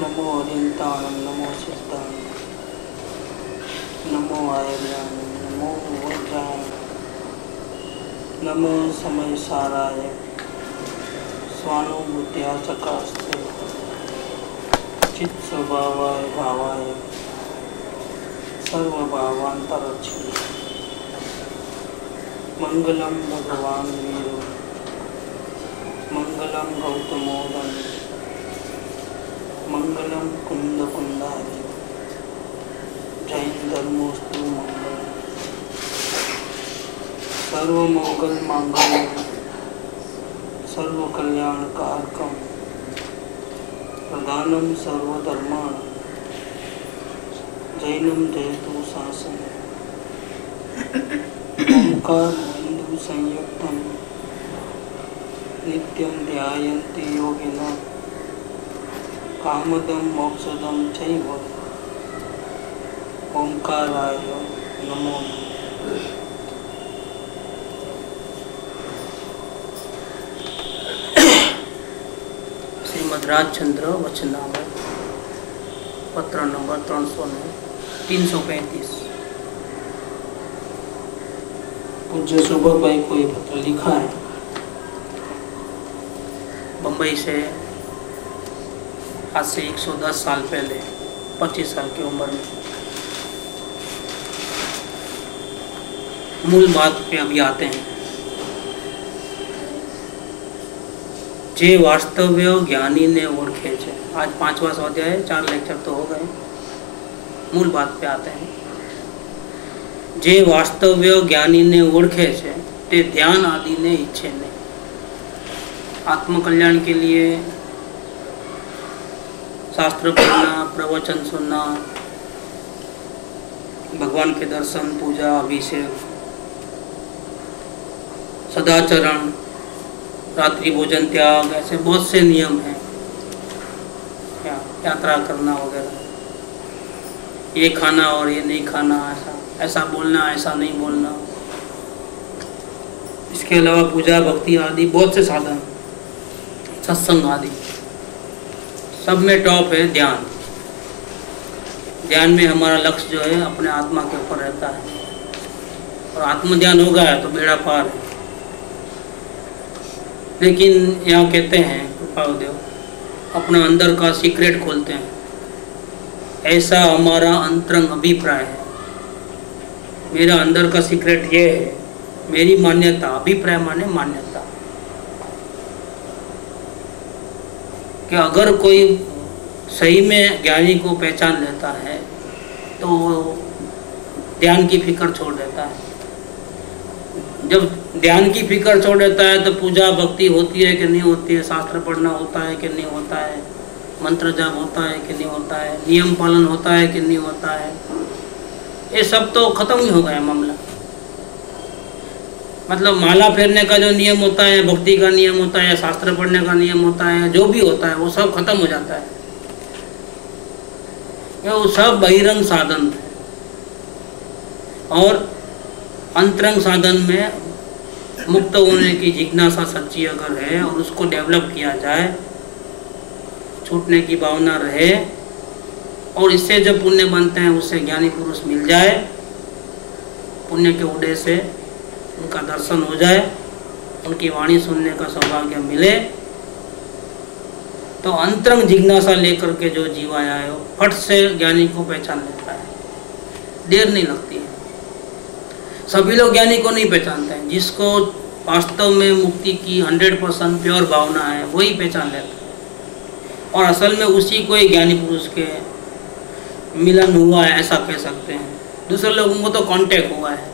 नमो अरियंताणं नमो सिद्धाणं नमो आयर्याणं नमो वज्राय नमो समयसाराय स्वानुभूत्या चकास्ते चित्स्वभावाय भावाय सर्वभावान्तरक्षिणे मंगलम भगवान वीरो मंगलम गौतमोदन मंगलम कुंद कुंदारी जैन धर्मोस्तु मंगल सर्वमंगल मांगल्य सर्व कल्याण कारकम प्रधानम सर्वधर्माण जैनम जयतु शासन ओंकार बिंदु संयुक्तम नित्यं ध्यायन्ति योगिनः कामदं मोक्षदं चैव ओंकाराय नमो नमः। श्रीमद् राजचंद्र वचनामृत पत्र नंबर 335। पूज्य सुबह भाई को ये पत्र लिखा है बम्बई से, आज से 110 साल पहले, 25 साल की उम्र में। मूल बात पे अभी आते हैं। जे वास्तव्य ज्ञानी ने ओळखे छे। आज 5वां स्वाध्याय है, 4 लेक्चर तो हो गए। मूल बात पे आते हैं। जे वास्तव्य ज्ञानी ने ओळखे छे ते ध्यान आदि ने इच्छे नहीं। आत्मकल्याण के लिए शास्त्र पढ़ना, प्रवचन सुनना, भगवान के दर्शन, पूजा, अभिषेक, सदाचरण, रात्रि भोजन त्याग, ऐसे बहुत से नियम हैं। यात्रा करना वगैरह, ये खाना और ये नहीं खाना, ऐसा बोलना, ऐसा नहीं बोलना। इसके अलावा पूजा, भक्ति आदि बहुत से साधन, सत्संग आदि, सब में टॉप है ध्यान। ध्यान में हमारा लक्ष्य जो है अपने आत्मा के ऊपर रहता है, और आत्म ध्यान हो गया तो बेड़ा पार है। लेकिन यहाँ कहते हैं कृपादेव अपना अंदर का सीक्रेट खोलते हैं। ऐसा हमारा अंतरंग अभिप्राय है। मेरा अंदर का सीक्रेट ये है, मेरी मान्यता, अभिप्राय माने मान्यता, कि अगर कोई सही में ज्ञानी को पहचान लेता है तो वो ध्यान की फिक्र छोड़ देता है। जब ध्यान की फिक्र छोड़ देता है तो पूजा भक्ति होती है कि नहीं होती है, शास्त्र पढ़ना होता है कि नहीं होता है, मंत्र जाप होता है कि नहीं होता है, नियम पालन होता है कि नहीं होता है, ये सब तो खत्म ही हो गया मामला। मतलब माला फेरने का जो नियम होता है, भक्ति का नियम होता है, शास्त्र पढ़ने का नियम होता है, जो भी होता है वो सब खत्म हो जाता है। वो सब बहिरंग साधन है। और अंतरंग साधन में मुक्त होने की जिज्ञासा सच्ची अगर है और उसको डेवलप किया जाए, छूटने की भावना रहे, और इससे जब पुण्य बनते हैं उससे ज्ञानी पुरुष मिल जाए, पुण्य के उदय से उनका दर्शन हो जाए, उनकी वाणी सुनने का सौभाग्य मिले, तो अंतरंग जिज्ञासा लेकर के जो जीव आया है वो फट से ज्ञानी को पहचान लेता है। देर नहीं लगती है। सभी लोग ज्ञानी को नहीं पहचानते हैं। जिसको वास्तव में मुक्ति की 100% प्योर भावना है वही पहचान लेता है, और असल में उसी को ही ज्ञानी पुरुष के मिलन हुआ है ऐसा कह सकते हैं। दूसरे लोगों को तो कांटेक्ट हुआ है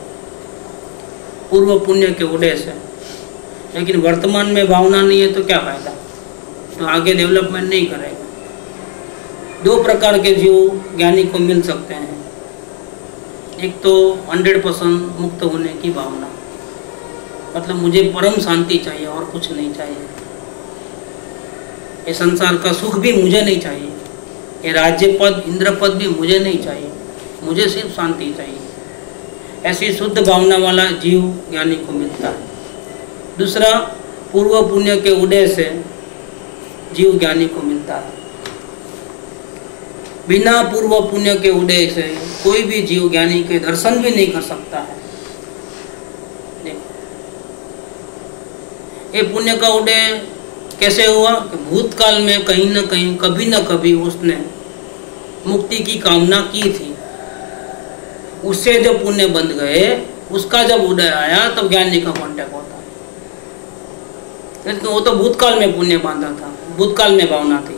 पूर्व पुण्य के उदय से, लेकिन वर्तमान में भावना नहीं है तो क्या फायदा, तो आगे डेवलपमेंट नहीं करेगा। 2 प्रकार के जीव ज्ञानी को मिल सकते हैं। एक तो 100% मुक्त होने की भावना, मतलब मुझे परम शांति चाहिए और कुछ नहीं चाहिए, ये संसार का सुख भी मुझे नहीं चाहिए, ये राज्य पद इंद्र पद भी मुझे नहीं चाहिए, मुझे सिर्फ शांति चाहिए। ऐसी शुद्ध भावना वाला जीव ज्ञानी को मिलता है। दूसरा, पूर्व पुण्य के उदय से जीव ज्ञानी को मिलता है। बिना पूर्व पुण्य के उदय से कोई भी जीव ज्ञानी के दर्शन भी नहीं कर सकता है। ये पुण्य का उदय कैसे हुआ कि भूतकाल में कहीं न कहीं कभी न कभी उसने मुक्ति की कामना की थी, उससे जो पुण्य बंध गए, उसका जब उदय आया तब ज्ञानी का कांटेक्ट होता है। लेकिन वो तो भूतकाल में पुण्य बांधा था, भूतकाल में भावना थी।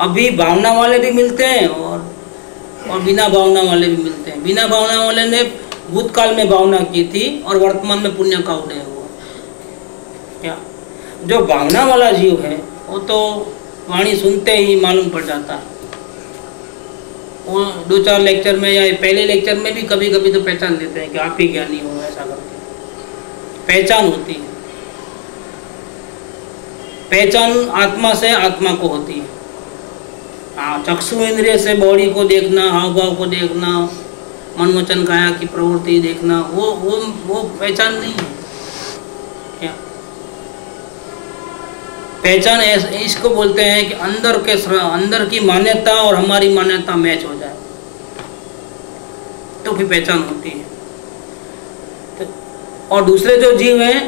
अभी भावना वाले भी मिलते हैं और बिना भावना वाले भी मिलते हैं। बिना भावना वाले ने भूतकाल में भावना की थी और वर्तमान में पुण्य का उदय हुआ। क्या जो भावना वाला जीव है वो तो वाणी सुनते ही मालूम पड़ जाता है। वो 2-4 लेक्चर में या पहले लेक्चर में भी कभी कभी तो पहचान लेते हैं कि आप ही ज्ञानी हो, ऐसा करके पहचान होती है। पहचान आत्मा से आत्मा को होती है। चक्षु इंद्रिय से बॉडी को देखना, हाव भाव को देखना, मन वचन काया की प्रवृत्ति देखना, वो पहचान नहीं है। क्या पहचान इसको बोलते हैं कि अंदर की मान्यता और हमारी मान्यता मैच हो जाए तो फिर पहचान होती है। तो और दूसरे जो जीव हैं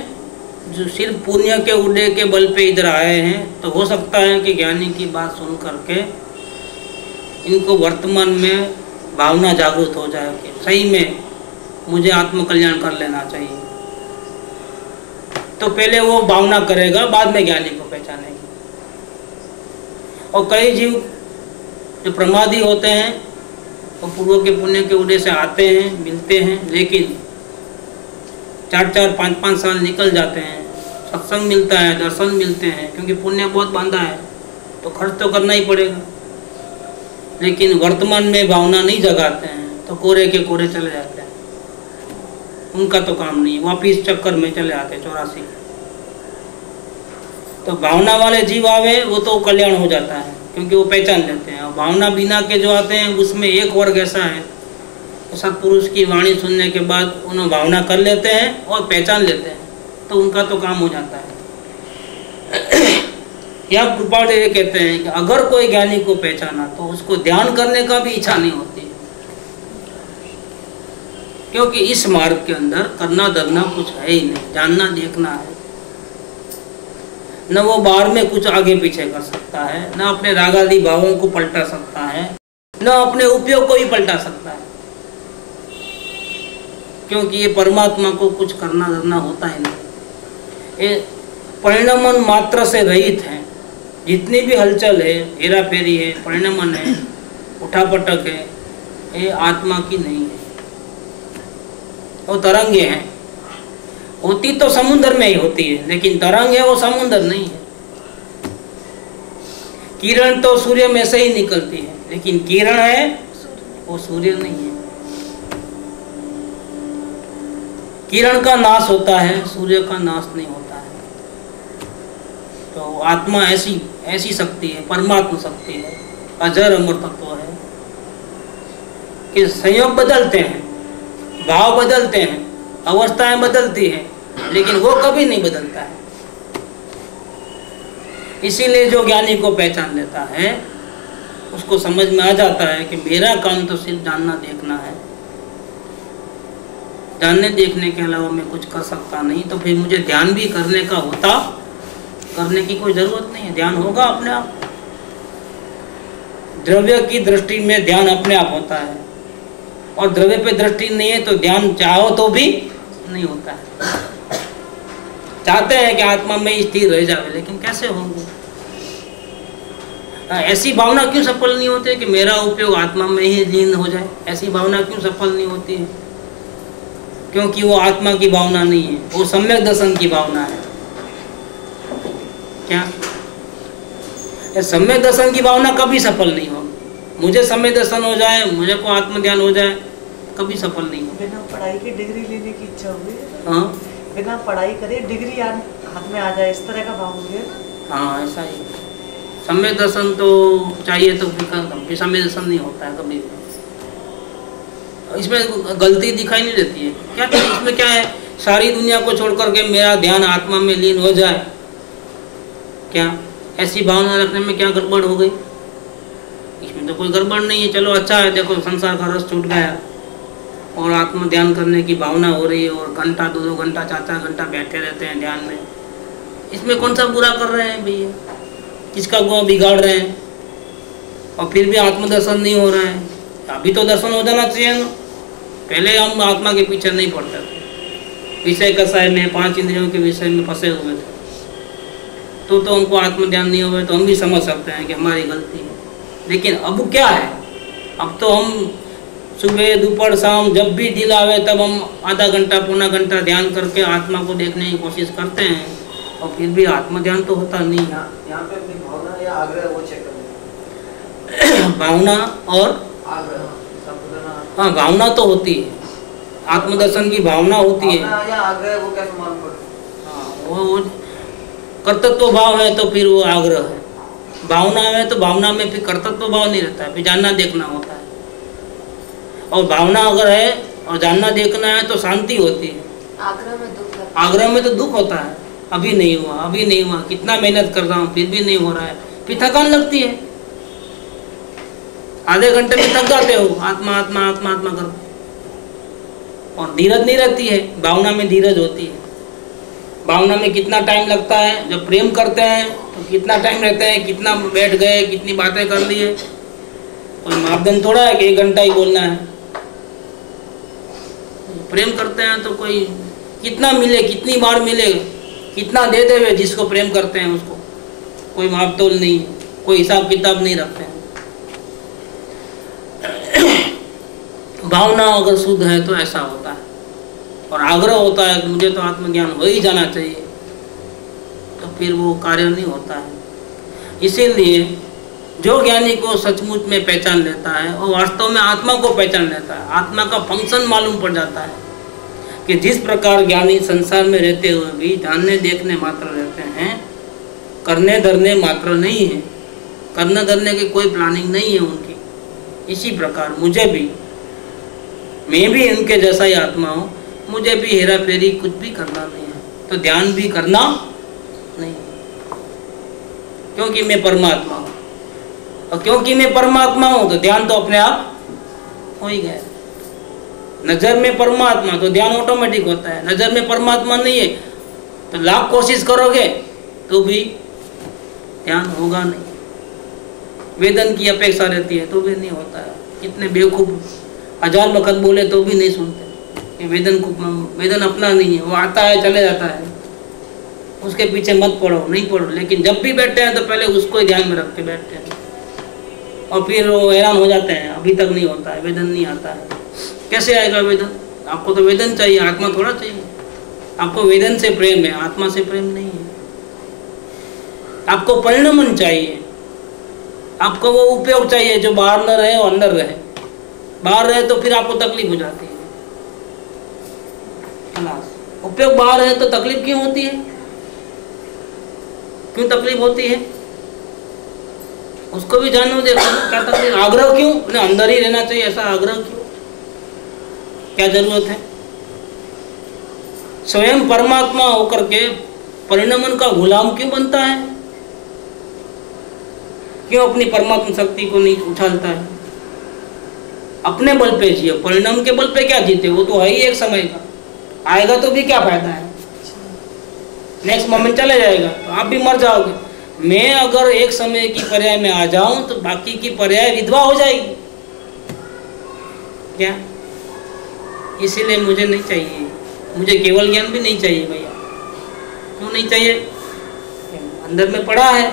जो सिर्फ पुण्य के उदय के बल पे इधर आए हैं, तो हो सकता है कि ज्ञानी की बात सुन करके इनको वर्तमान में भावना जागृत हो जाए कि सही में मुझे आत्मकल्याण कर लेना चाहिए। तो पहले वो भावना करेगा, बाद में ज्ञानी को पहचानेगी। और कई जीव जो प्रमादी होते हैं वो पूर्व के पुण्य के उदय से आते हैं, मिलते हैं, लेकिन 4-4, 5-5 साल निकल जाते हैं, सत्संग मिलता है, दर्शन मिलते हैं, क्योंकि पुण्य बहुत बांधा है तो खर्च तो करना ही पड़ेगा। लेकिन वर्तमान में भावना नहीं जगाते हैं तो कोरे के कोरे चले जाते हैं। उनका तो काम नहीं है, वापिस चक्कर में चले आते 84। तो भावना वाले जीव आवे वो तो कल्याण हो जाता है, क्योंकि वो पहचान लेते हैं। और भावना बिना के जो आते हैं उसमें एक वर्ग ऐसा है, सत्पुरुष की वाणी सुनने के बाद उन्हें भावना कर लेते हैं और पहचान लेते हैं, तो उनका तो काम हो जाता है। या कृपादेव ये कहते हैं कि अगर कोई ज्ञानी को पहचाना तो उसको ध्यान करने का भी इच्छा नहीं होती, क्योंकि इस मार्ग के अंदर करना धरना कुछ है ही नहीं, जानना देखना है। न वो बाहर में कुछ आगे पीछे कर सकता है, न अपने रागादि भावों को पलटा सकता है, न अपने उपयोग को ही पलटा सकता है, क्योंकि ये परमात्मा को कुछ करना धरना होता ही नहीं। ये परिणमन मात्र से रहित है। जितनी भी हलचल है, हेरा फेरी है, परिणमन है, उठापटक है, ये आत्मा की नहीं है। वो तरंगे हैं, होती तो समुद्र में ही होती है, लेकिन तरंग है वो समुद्र नहीं है। किरण तो सूर्य में से ही निकलती है, लेकिन किरण है वो सूर्य नहीं है। किरण का नाश होता है, सूर्य का नाश नहीं होता है। तो आत्मा ऐसी शक्ति है, परमात्मा शक्ति है, अजर अमर तत्व है कि संयोग बदलते हैं, भाव बदलते हैं, अवस्थाएं बदलती हैं, लेकिन वो कभी नहीं बदलता है। इसीलिए जो ज्ञानी को पहचान लेता है उसको समझ में आ जाता है कि मेरा काम तो सिर्फ जानना देखना है, जानने देखने के अलावा मैं कुछ कर सकता नहीं। तो फिर मुझे ध्यान भी करने का होता, करने की कोई जरूरत नहीं है, ध्यान होगा अपने आप। द्रव्य की दृष्टि में ध्यान अपने आप होता है, और द्रव्य पे दृष्टि नहीं है तो ध्यान चाहो तो भी नहीं होता है। चाहते हैं कि आत्मा में स्थिर रह जाए, लेकिन कैसे होंगे? ऐसी भावना क्यों सफल नहीं होती कि मेरा उपयोग आत्मा में ही लीन हो जाए? ऐसी भावना क्यों सफल नहीं होती है? क्योंकि वो आत्मा की भावना नहीं है, वो सम्यक दर्शन की भावना है। क्या सम्यक दर्शन की भावना कभी सफल नहीं होगी। मुझे सम्यक दर्शन हो जाए, मुझे को आत्मज्ञान हो जाए, कभी सफल नहीं होगी। बिना पढ़ाई की डिग्री लेने की इच्छा होगी। हाँ, बिना पढ़ाई करे डिग्री हाथ में आ जाए, इस तरह का भाव होगा ना। हाँ, ऐसा ही। सम्यक दर्शन तो चाहिए तो फिर सम्यक दर्शन नहीं होता है कभी। इसमें गलती दिखाई नहीं देती है। क्या इसमें क्या है? सारी दुनिया को छोड़ करके मेरा ध्यान आत्मा में लीन हो जाए, क्या ऐसी भावना रखने में क्या गड़बड़ हो गई? इसमें तो कोई गड़बड़ नहीं है। चलो अच्छा है, देखो संसार का रस छूट गया और आत्म ध्यान करने की भावना हो रही है और घंटा 2-2 घंटा 4-4 घंटा बैठे रहते हैं ध्यान में। इसमें कौन सा बुरा कर रहे हैं भैया, किसका गुआ बिगाड़ रहे हैं? और फिर भी आत्मदर्शन नहीं हो रहा है। अभी तो दर्शन हो जाना चाहिए ना। पहले हम आत्मा के पीछे नहीं पड़ते थे, विषय कसाय में 5 इंद्रियों के विषय में फंसे हुए थे। तो हमको आत्मध्यान नहीं हुए तो हम भी समझ सकते हैं कि हमारी गलती है। लेकिन अब क्या है, अब तो हम सुबह दोपहर शाम जब भी दिल आवे तब हम आधा घंटा पौना घंटा ध्यान करके आत्मा को देखने की कोशिश करते हैं और फिर भी आत्मध्यान तो होता नहीं। यहाँ पे अपनी भावना या आग्रह वो चेक करना भावना और आग्रह, हाँ भावना तो होती है, आत्मदर्शन की भावना होती है। या आग्रह वो कैसे मालूम पड़े? हाँ वो कर्तृत्व भाव है तो फिर वो आग्रह है। भावना है तो भावना में फिर कर्तृत्व भाव नहीं रहता है, फिर जानना देखना होता है। और भावना अगर है और जानना देखना है तो शांति होती है। आग्रह में दुख लगता है। आग्रह में तो दुख होता है, अभी नहीं हुआ अभी नहीं हुआ, कितना मेहनत कर रहा हूँ फिर भी नहीं हो रहा है, फिर थकान लगती है। आधे घंटे में थक जाते हो आत्मा आत्मा आत्मा आत्मा कर, और धीरज नहीं रहती है। भावना में धीरज होती है। भावना में कितना टाइम लगता है, जब प्रेम करते हैं तो कितना टाइम रहता है, कितना बैठ गए, कितनी बातें कर लिए। कोई मापदंड थोड़ा है कि 1 घंटा ही बोलना है। प्रेम करते हैं तो कोई कितना मिले, कितनी बार मिले, कितना दे देवे जिसको प्रेम करते हैं उसको, कोई मापतोल नहीं, कोई हिसाब किताब नहीं रखते हैं। भावना अगर शुद्ध है तो ऐसा होता है। और आग्रह होता है कि मुझे तो आत्मज्ञान हो ही जाना चाहिए, तो फिर वो कार्य नहीं होता है। इसीलिए जो ज्ञानी को सचमुच में पहचान लेता है और वास्तव में आत्मा को पहचान लेता है, आत्मा का फंक्शन मालूम पड़ जाता है कि जिस प्रकार ज्ञानी संसार में रहते हुए भी जानने देखने मात्र रहते हैं, करने धरने मात्र नहीं है, करने धरने की कोई प्लानिंग नहीं है उनकी। इसी प्रकार मुझे भी, मैं भी उनके जैसा ही आत्मा हूँ, मुझे भी हेरा फेरी कुछ भी करना नहीं है, तो ध्यान भी करना नहीं, क्योंकि मैं परमात्मा हूँ। और क्योंकि मैं परमात्मा हूँ तो ध्यान तो अपने आप हो ही गया। नजर में परमात्मा तो ध्यान ऑटोमेटिक होता है। नजर में परमात्मा नहीं है तो लाख कोशिश करोगे तो भी ध्यान होगा नहीं। वेदन की अपेक्षा रहती है तो भी नहीं होता है। कितने बेवकूफ 1000 वक्त बोले तो भी नहीं सुनते। वेदन को, वेदन अपना नहीं है, वो आता है चले जाता है, उसके पीछे मत पढ़ो, नहीं पढ़ो। लेकिन जब भी बैठते हैं तो पहले उसको ही ध्यान में रख के बैठते हैं और फिर वो हैरान हो जाते हैं, अभी तक नहीं होता है, वेदन नहीं आता है। कैसे आएगा वेदन? आपको तो वेदन चाहिए, आत्मा थोड़ा चाहिए। आपको वेदन से प्रेम है, आत्मा से प्रेम नहीं है। आपको परिणमन चाहिए, आपको वो उपयोग चाहिए जो बाहर न रहे और अंदर रहे। बाहर रहे तो फिर आपको तकलीफ हो जाती है। उपयोग बाहर है तो तकलीफ क्यों होती है? क्यों तकलीफ होती है? उसको भी जानना देखो क्या तकलीफ, आग्रह क्यों? उन्हें अंदर ही रहना चाहिए, ऐसा आग्रह क्यों? क्या जरूरत है? स्वयं परमात्मा होकर के परिणमन का गुलाम क्यों बनता है? क्यों अपनी परमात्मा शक्ति को नहीं उछालता है? अपने बल पे जिए, परिणाम के बल पे क्या जीते? वो तो है ही एक समय का, आएगा तो भी क्या फायदा है? नेक्स्ट मोमेंट चले जाएगा तो आप भी मर जाओगे। मैं अगर एक समय की पर्याय में आ जाऊं तो बाकी की पर्याय विधवा हो जाएगी क्या? इसीलिए मुझे नहीं चाहिए, मुझे केवल ज्ञान भी नहीं चाहिए भैया। क्यों नहीं चाहिए? अंदर में पड़ा है,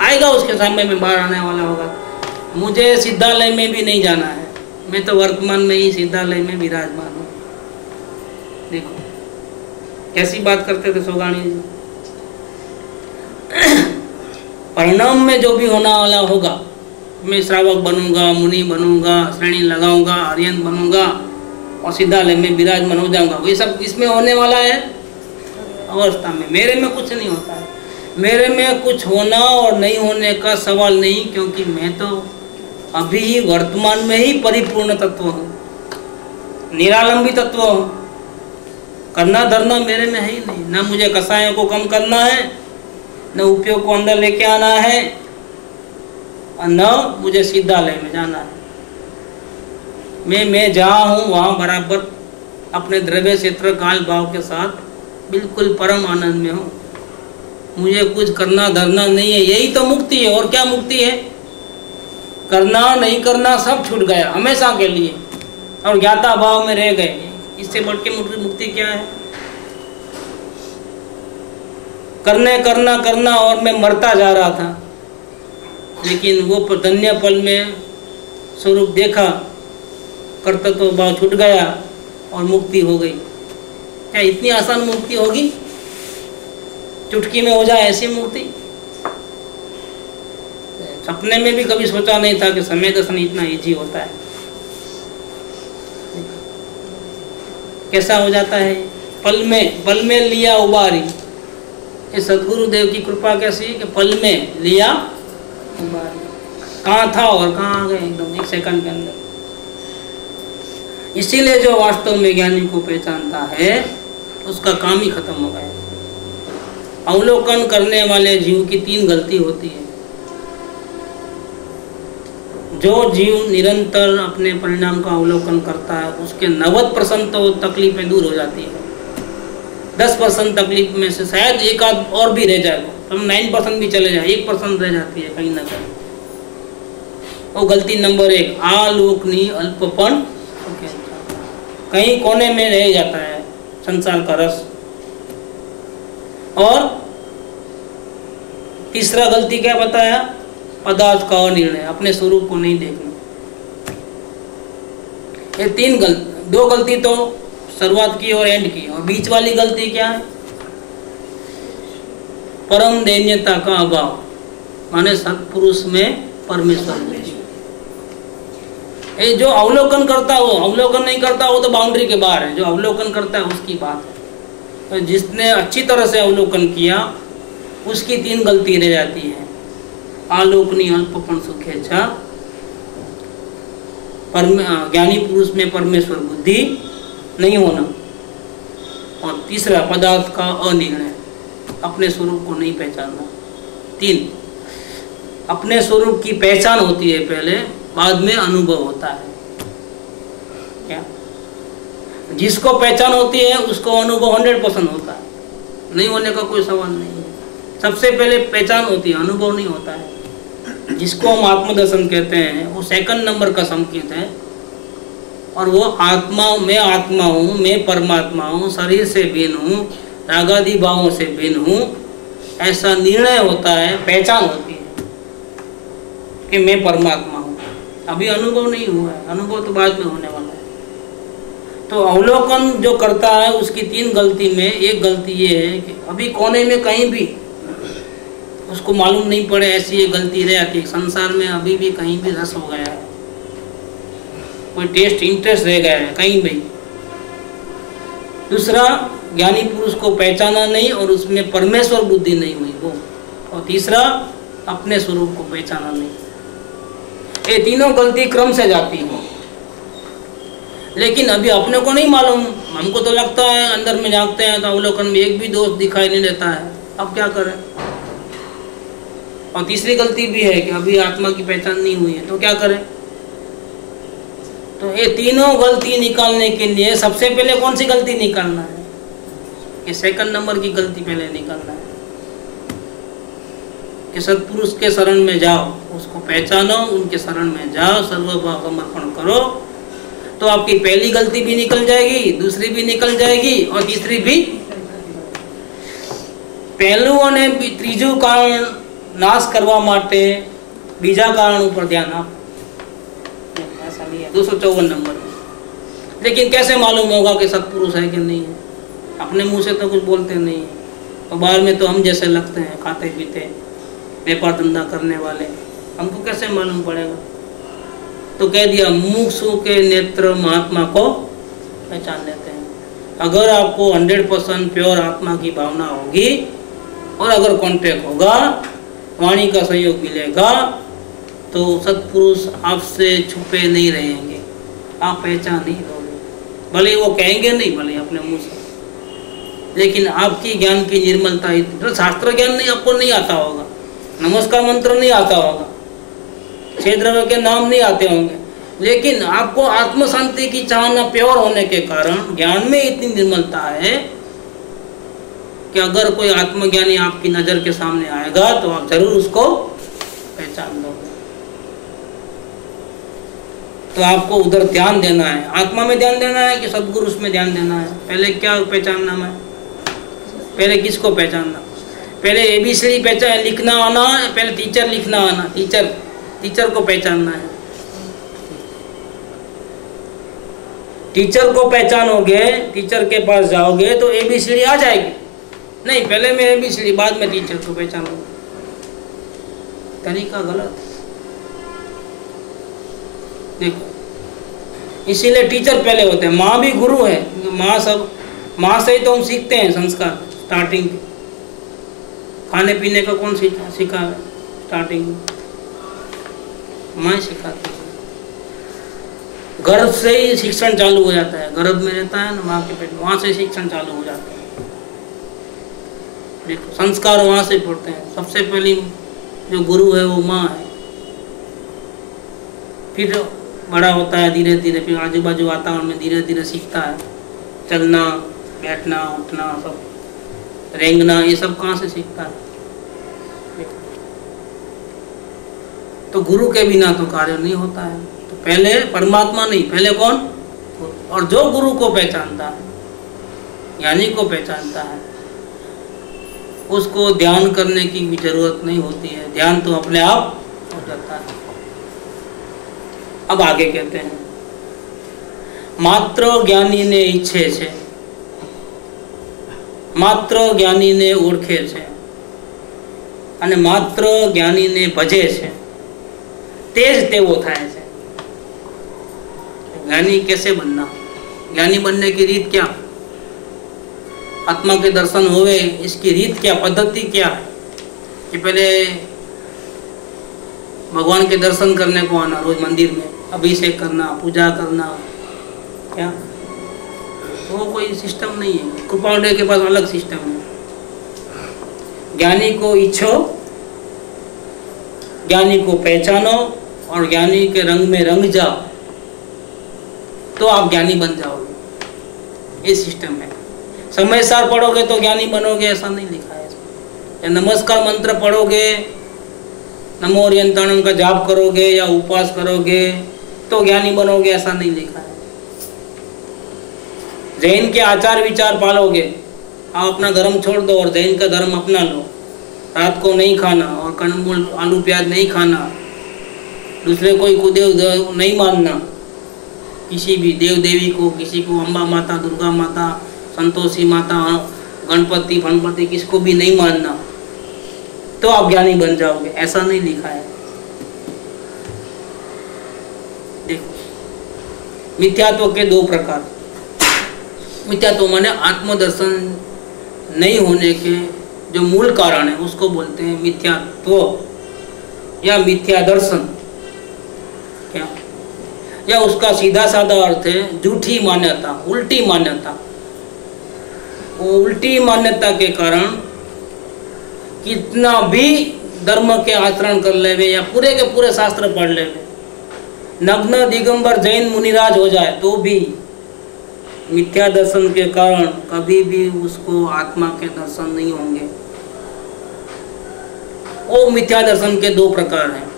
आएगा उसके सामने में बाहर आने वाला होगा। मुझे सिद्धालय में भी नहीं जाना है, मैं तो वर्तमान में ही सिद्धालय में विराजमान हूँ। देखो कैसी बात करते थे सोगाणी जी। परिणाम में जो भी होने वाला होगा, मैं श्रावक बनूंगा, मुनि बनूंगा, श्रेणी लगाऊंगा, आर्यन बनूंगा और सिद्धालय में विराजमान हो जाऊंगा। वही सब इसमें होने वाला है अवस्था में। मेरे में कुछ नहीं होता है। मेरे में कुछ होना और नहीं होने का सवाल नहीं, क्योंकि मैं तो अभी ही वर्तमान में ही परिपूर्ण तत्व हूँ, निरालंबी तत्व हूँ। करना धरना मेरे में है ही नहीं। न मुझे कसायों को कम करना है, न उपयोग को अंदर लेके आना है, और न मुझे सिद्धालय में जाना है। मैं जहाँ हूँ वहाँ बराबर अपने द्रव्य क्षेत्र काल भाव के साथ बिल्कुल परम आनंद में हूँ। मुझे कुछ करना धरना नहीं है, यही तो मुक्ति है। और क्या मुक्ति है? करना नहीं करना सब छूट गया हमेशा के लिए और ज्ञाता भाव में रह गए। इससे बढ़ के मुक्ति क्या है? करना और मैं मरता जा रहा था, लेकिन वो धन्य पल में स्वरूप देखा, कर्तव्य भाव छूट गया और मुक्ति हो गई। क्या इतनी आसान मुक्ति होगी? चुटकी में हो जाए ऐसी मुक्ति? सपने में भी कभी सोचा नहीं था कि समय दर्शन इतना इजी होता है। कैसा हो जाता है? पल में लिया उबारी। ये सदगुरुदेव की कृपा कैसी है कि पल में लिया उबारी। कहाँ था और कहाँ आ गए एकदम 1 सेकंड के अंदर। इसीलिए जो वास्तव में ज्ञानी को पहचानता है उसका काम ही खत्म हो गया। अवलोकन करने वाले जीव की 3 गलती होती है। जो जीव निरंतर अपने परिणाम का अवलोकन करता है उसके 90% तो तकलीफें दूर हो जाती है। 10% तकलीफ में से शायद एक आध और भी रह जाए, तो 9% भी चले जाए, 1% रह जाती है कहीं ना कहीं। वो गलती नंबर 1, आलोकनी अल्पपन, कहीं कोने में रह जाता है संसार का रस। और तीसरा गलती क्या बताया? पदार्थ का निर्णय, अपने स्वरूप को नहीं देखना। ये 2 गलती तो शुरुआत की और एंड की, और बीच वाली गलती क्या है? परम दैन्यता का अभाव, माने सत्पुरुष में परमेश्वर। ये जो अवलोकन करता है वो, अवलोकन नहीं करता वो तो बाउंड्री के बाहर है। जो अवलोकन करता है उसकी बात है। तो जिसने अच्छी तरह से अवलोकन किया उसकी 3 गलती रह जाती है। आलोकनी अल्पपन सुखेच्छा, ज्ञानी पुरुष में परमेश्वर बुद्धि नहीं होना, और तीसरा पदार्थ का अनिर्णय, अपने स्वरूप को नहीं पहचानना। 3, अपने स्वरूप की पहचान होती है पहले, बाद में अनुभव होता है। क्या? जिसको पहचान होती है उसको अनुभव 100% होता है, नहीं होने का कोई सवाल नहीं है। सबसे पहले पहचान होती है, अनुभव नहीं होता है। जिसको हम आत्मदर्शन कहते हैं वो 2nd नंबर का संकेत है। और वो आत्मा, मैं आत्मा हूँ, मैं परमात्मा हूँ, शरीर से भिन्न हूँ, रागादि भावों से भिन्न हूँ, ऐसा निर्णय होता है, पहचान होती है कि मैं परमात्मा हूँ। अभी अनुभव नहीं हुआ है, अनुभव तो बाद में होने वाला है। तो अवलोकन जो करता है उसकी 3 गलती में एक गलती ये है कि अभी कोने में कहीं भी उसको मालूम नहीं पड़े, ऐसी एक गलती रह जाती है। संसार में अभी भी कहीं भी रस हो गया है, कोई टेस्ट इंटरेस्ट रह गया है कहीं भी। दूसरा, ज्ञानी पुरुष को पहचाना नहीं और उसमें परमेश्वर बुद्धि नहीं हुई वो। और तीसरा, अपने स्वरूप को पहचाना नहीं। ये तीनों गलती क्रम से जाती है, लेकिन अभी अपने को नहीं मालूम। हमको तो लगता है अंदर में झांकते हैं तो अवलोकन में एक भी दोष दिखाई नहीं देता है। अब क्या करें? और तीसरी गलती भी है कि अभी आत्मा की पहचान नहीं हुई है, तो क्या करें? तो ये तीनों गलती निकालने के लिए सबसे पहले कौन सी गलती निकालना है? ये 2nd नंबर की गलती पहले निकालना है कि सत्पुरुष के शरण में जाओ, उसको पहचानो, उनके शरण में जाओ, सर्वभाव समर्पण करो। तो आपकी पहली गलती भी निकल जाएगी, दूसरी भी निकल जाएगी और तीसरी भी। પહેલું અને ત્રીજું કારણ નાશ કરવા માટે બીજા કારણ ઉપર ध्यान आप 254 नंबर। लेकिन कैसे मालूम होगा कि सत्पुरुष है कि नहीं है? अपने मुंह से तो कुछ बोलते नहीं है, तो बाहर में तो हम जैसे लगते हैं, खाते पीते व्यापार धंधा करने वाले। हमको कैसे मालूम पड़ेगा? तो कह दिया, मुमुक्षु के नेत्र महात्मा को पहचान लेते हैं। अगर आपको 100% प्योर आत्मा की भावना होगी और अगर कांटेक्ट होगा, वाणी का सहयोग मिलेगा, तो सत्पुरुष आपसे छुपे नहीं रहेंगे, आप पहचान नहीं दोगे। भले वो कहेंगे नहीं, भले अपने मुंह से, लेकिन आपकी ज्ञान की निर्मलता, तो शास्त्र ज्ञान नहीं आपको नहीं आता होगा, नमस्कार मंत्र नहीं आता होगा, छह द्रव्य के नाम नहीं आते होंगे, लेकिन आपको आत्म शांति की चाहना प्योर होने के कारण ज्ञान में इतनी निर्मलता है कि अगर कोई आत्मज्ञानी आपकी नजर के सामने आएगा तो आप जरूर उसको पहचान लोगे। तो आपको उधर ध्यान देना है, आत्मा में ध्यान देना है कि सदगुरु में ध्यान देना है। पहले क्या पहचानना है? पहले किसको पहचानना? पहले एबीसीडी पहचान लिखना आना, पहले टीचर लिखना आना, टीचर को पहचानना है। टीचर को पहचानोगे, टीचर के पास जाओगे तो एबीसीडी आ जाएगी। नहीं, पहले मैं एबीसीडी, बाद में टीचर को पहचानूंगा। तरीका गलत। देखो, इसीलिए टीचर पहले होते हैं। माँ भी गुरु है। माँ से ही तो हम सीखते हैं संस्कार। स्टार्टिंग खाने पीने का कौन सिखा है? स्टार्टिंग माँ सिखाती है। गर्भ से ही शिक्षण चालू हो जाता है। गर्भ में रहता है ना माँ के पेट, वहां से शिक्षण चालू हो जाता है। देखो, संस्कार वहां से पड़ते हैं। सबसे पहली जो गुरु है वो माँ है। फिर बड़ा होता है धीरे धीरे, फिर आजू बाजू वातावरण में धीरे धीरे सीखता है। चलना, बैठना, उठना, सब रेंगना, ये सब कहाँ से सीखता है? तो गुरु के बिना तो कार्य नहीं होता है। तो पहले परमात्मा नहीं, पहले कौन? और जो गुरु को पहचानता है, ज्ञानी को पहचानता है, उसको ध्यान करने की भी जरूरत नहीं होती है। ध्यान तो अपने आप हो जाता है। अब आगे कहते हैं, मात्र ज्ञानी ने ઈચ્છે છે, માત્ર જ્ઞાનીને ઓળખે છે અને માત્ર જ્ઞાનીને ભજે છે, તે જ તેવો થાય છે। ज्ञानी कैसे बनना? ज्ञानी बनने की रीत क्या? आत्मा के दर्शन होवे, इसकी रीत क्या, पद्धति क्या है? कि पहले भगवान के दर्शन करने को आना, रोज मंदिर में अभिषेक करना, पूजा करना, क्या वो कोई सिस्टम नहीं है। कृपालुदेव के पास अलग सिस्टम है। ज्ञानी को इच्छो, ज्ञानी को पहचानो और ज्ञानी के रंग में रंग जाओ, तो आप ज्ञानी बन जाओगे। ये सिस्टम है। समय सार पढ़ोगे तो ज्ञानी बनोगे, ऐसा नहीं लिखा है। या नमस्कार मंत्र पढ़ोगे, नमो ओरियंताणम का जाप करोगे या उपवास करोगे तो ज्ञानी बनोगे, ऐसा नहीं लिखा है। जैन के आचार विचार पालोगे, आप अपना धर्म छोड़ दो और जैन का धर्म अपना लो। रात को नहीं खाना और कंदमूल आलू प्याज नहीं खाना, दूसरे कोई को देव नहीं मानना, किसी भी देव देवी को, किसी को अम्बा माता, दुर्गा माता, संतोषी माता, गणपति फणपति, किसको भी नहीं मानना, तो आप ज्ञानी बन जाओगे, ऐसा नहीं लिखा है। देखो, मिथ्यात्व के दो प्रकार। मिथ्यात्व माने आत्मदर्शन नहीं होने के जो मूल कारण है उसको बोलते हैं मिथ्यात्व या मिथ्या दर्शन। क्या? या उसका सीधा साधा अर्थ है झूठी मान्यता, उल्टी मान्यता। वो उल्टी मान्यता के कारण कितना भी धर्म के आचरण कर लेवे या पूरे के पूरे शास्त्र पढ़ लेवे, नग्न दिगंबर जैन मुनिराज हो जाए तो भी मिथ्या दर्शन के कारण कभी भी उसको आत्मा के दर्शन नहीं होंगे। वो मिथ्या दर्शन के दो प्रकार हैं।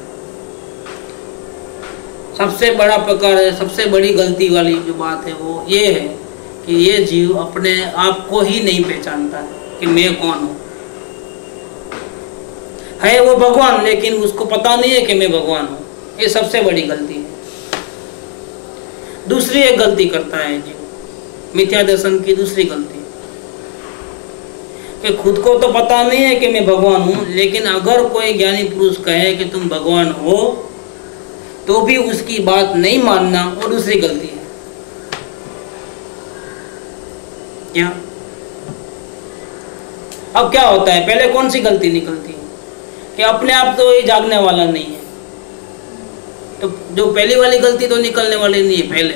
सबसे बड़ा प्रकार है, सबसे बड़ी गलती वाली जो बात है वो ये है कि ये जीव अपने आप को ही नहीं पहचानता है कि मैं कौन हूँ। है वो भगवान, लेकिन उसको पता नहीं है कि मैं भगवान हूँ। ये सबसे बड़ी गलती है। दूसरी एक गलती करता है जीव, मिथ्या दर्शन की दूसरी गलती, कि खुद को तो पता नहीं है कि मैं भगवान हूँ, लेकिन अगर कोई ज्ञानी पुरुष कहे कि तुम भगवान हो तो भी उसकी बात नहीं मानना, वो दूसरी गलती है। क्या? अब क्या होता है, पहले कौन सी गलती निकलती है कि अपने आप तो ये जागने वाला नहीं है, तो जो पहली वाली गलती तो निकलने वाली नहीं है पहले,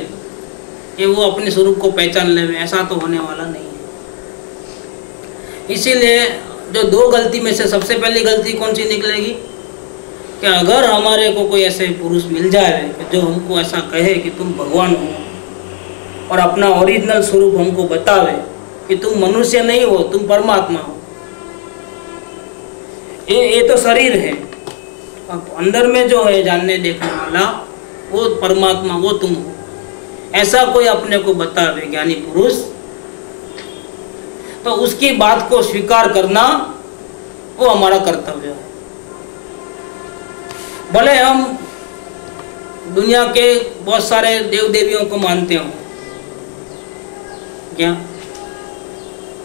कि वो अपने स्वरूप को पहचान ले, ऐसा तो होने वाला नहीं है। इसीलिए जो दो गलती में से सबसे पहली गलती कौन सी निकलेगी कि अगर हमारे को कोई ऐसे पुरुष मिल जाए कि जो हमको ऐसा कहे कि तुम भगवान हो और अपना ओरिजिनल स्वरूप हमको बतावे कि तुम मनुष्य नहीं हो, तुम परमात्मा हो। ये तो शरीर है, अब अंदर में जो है जानने देखने वाला वो परमात्मा, वो तुम हो। ऐसा कोई अपने को बतावे ज्ञानी पुरुष, तो उसकी बात को स्वीकार करना वो हमारा कर्तव्य है। भले हम दुनिया के बहुत सारे देव देवियों को मानते हो क्या,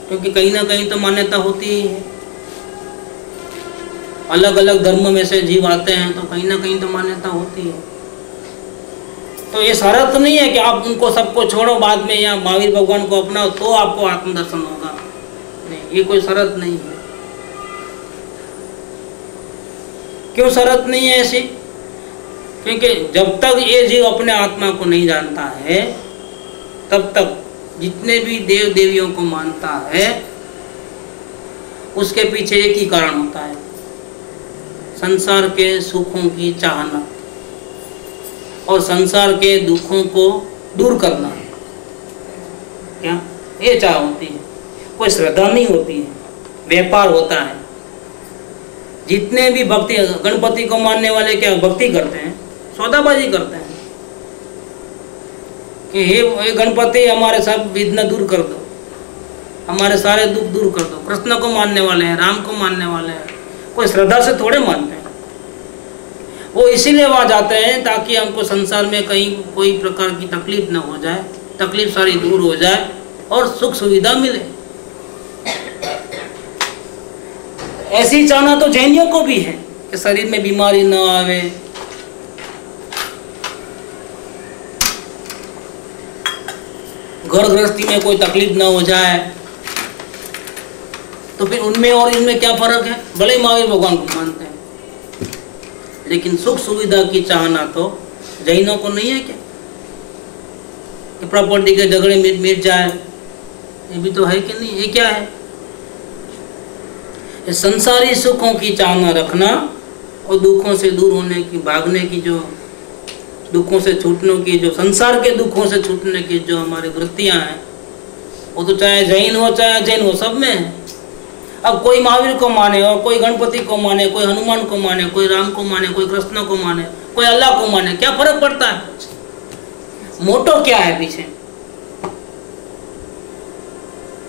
क्योंकि कहीं ना कहीं तो मान्यता होती ही है। अलग अलग धर्म में से जीव आते हैं तो कहीं ना कहीं तो मान्यता होती है। तो ये शर्त नहीं है कि आप उनको सबको छोड़ो, बाद में या महावीर भगवान को अपनाओ तो आपको आत्मदर्शन होगा, नहीं, ये कोई शर्त नहीं है। क्यों शर्त नहीं है ऐसी? क्योंकि जब तक ये जीव अपने आत्मा को नहीं जानता है तब तक जितने भी देव देवियों को मानता है उसके पीछे एक ही कारण होता है, संसार के सुखों की चाहना और संसार के दुखों को दूर करना। क्या ये चाह होती है, कोई श्रद्धा नहीं होती है, व्यापार होता है। जितने भी भक्ति, गणपति को मानने वाले क्या भक्ति करते हैं? सौदाबाजी करते हैं कि हे गणपति हमारे सब विघ्न दूर कर दो, हमारे सारे दुख दूर कर दो। कृष्ण को मानने वाले हैं, राम को मानने वाले हैं, कोई श्रद्धा से थोड़े मानते हैं। वो इसीलिए वहाँ जाते हैं ताकि हमको संसार में कहीं कोई प्रकार की तकलीफ न हो जाए, तकलीफ सारी दूर हो जाए और सुख सुविधा मिले। ऐसी चाहना तो जैनियों को भी है कि शरीर में बीमारी न आवे, घर गृहस्थी में कोई तकलीफ न हो जाए। तो फिर उनमें और इनमें क्या फर्क है? भले ही महावीर भगवान को मानते हैं, लेकिन सुख सुविधा की चाहना तो जैनों को नहीं है क्या? कि प्रॉपर्टी के झगड़े मिट जाए, ये भी तो है कि नहीं? ये क्या है? ये संसारी सुखों की चाहना रखना और दुखों से दूर होने की, भागने की, जो दुखों से छूटने की, जो संसार के दुखों से छूटने की जो हमारी वृत्तियां हैं, वो तो चाहे जैन हो चाहे जैन हो, सब में है। अब कोई महावीर को माने और कोई गणपति को माने, कोई हनुमान को माने, कोई राम को माने, कोई कृष्ण को माने, कोई अल्लाह को माने, क्या फर्क पड़ता है? मोटो क्या है पीछे?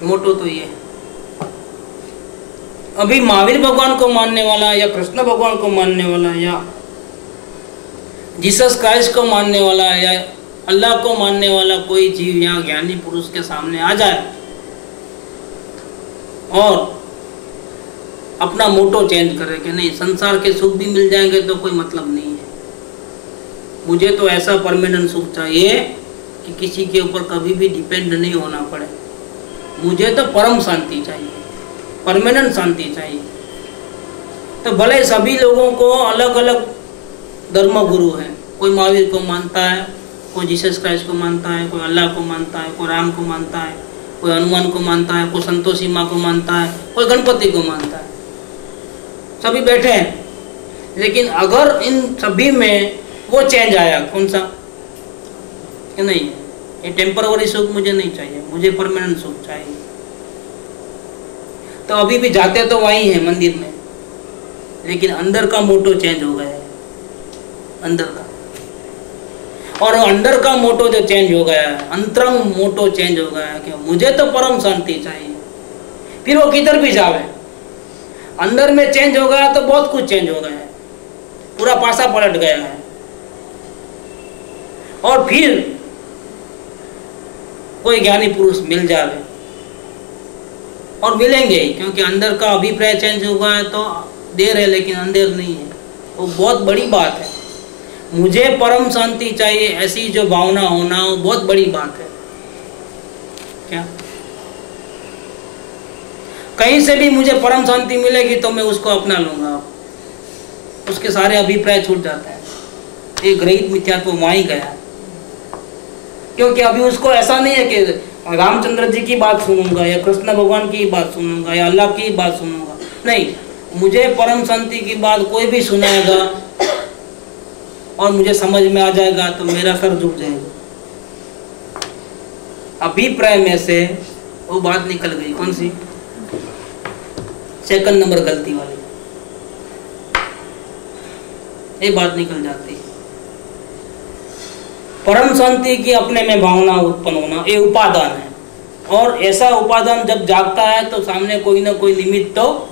मोटो तो ये है। अभी महावीर भगवान को मानने वाला या कृष्ण भगवान को मानने वाला या जीसस क्राइस्ट को मानने वाला या अल्लाह को मानने वाला कोई जीव या ज्ञानी पुरुष के सामने आ जाए और अपना मोटो चेंज करे कि नहीं, संसार के सुख भी मिल जाएंगे तो कोई मतलब नहीं है, मुझे तो ऐसा परमानेंट सुख चाहिए कि किसी के ऊपर कभी भी डिपेंड नहीं होना पड़े, मुझे तो परम शांति चाहिए, परमानेंट शांति चाहिए। तो भले सभी लोगों को अलग अलग धर्म गुरु है, कोई महावीर को मानता है, कोई जीसस क्राइस्ट को मानता है, कोई अल्लाह को मानता है, कोई राम को मानता है, कोई हनुमान को मानता है, कोई संतोषी माँ को मानता है, कोई गणपति को मानता है, सभी बैठे हैं। लेकिन अगर इन सभी में वो चेंज आया, कौन सा? कि नहीं, ये टेम्पररी सुख मुझे नहीं चाहिए, मुझे परमानेंट सुख चाहिए। तो अभी भी जाते तो वही है मंदिर में, लेकिन अंदर का मोटो चेंज हो गया है, अंदर का। और अंदर का मोटो जो चेंज हो गया है, अंतरंग मोटो चेंज हो गया है कि मुझे तो परम शांति चाहिए, फिर वो किधर भी जावे, अंदर में चेंज हो गया तो बहुत कुछ चेंज हो गया है, पूरा पासा पलट गया है। और फिर कोई ज्ञानी पुरुष मिल जावे, और मिलेंगे ही, क्योंकि अंदर का अभिप्राय चेंज हो गया है तो देर है लेकिन अंधेर नहीं है, वो बहुत बड़ी बात है। मुझे परम शांति चाहिए, ऐसी जो भावना होना वो बहुत बड़ी बात है। क्या कहीं से भी मुझे परम शांति मिलेगी तो मैं उसको अपना लूंगा, उसके सारे अभिप्राय छूट जाते हैं, ये ग्रहित मिथ्यात्व वहाँ ही गया। क्योंकि अभी उसको ऐसा नहीं है कि रामचंद्र जी की बात सुनूंगा या कृष्ण भगवान की बात सुनूंगा या अल्लाह की बात सुनूंगा, नहीं, मुझे परम शांति की बात कोई भी सुनाएगा और मुझे समझ में आ जाएगा तो मेरा सर झुक जाएगा। अभिप्राय में से वो बात निकल गई। कौन सी? सेकंड नंबर गलती वाली, ये बात निकल जाती है। परम शांति की अपने में भावना उत्पन्न होना, ये उपादान है। और ऐसा उपादान जब जागता है तो सामने कोई ना कोई निमित्त तो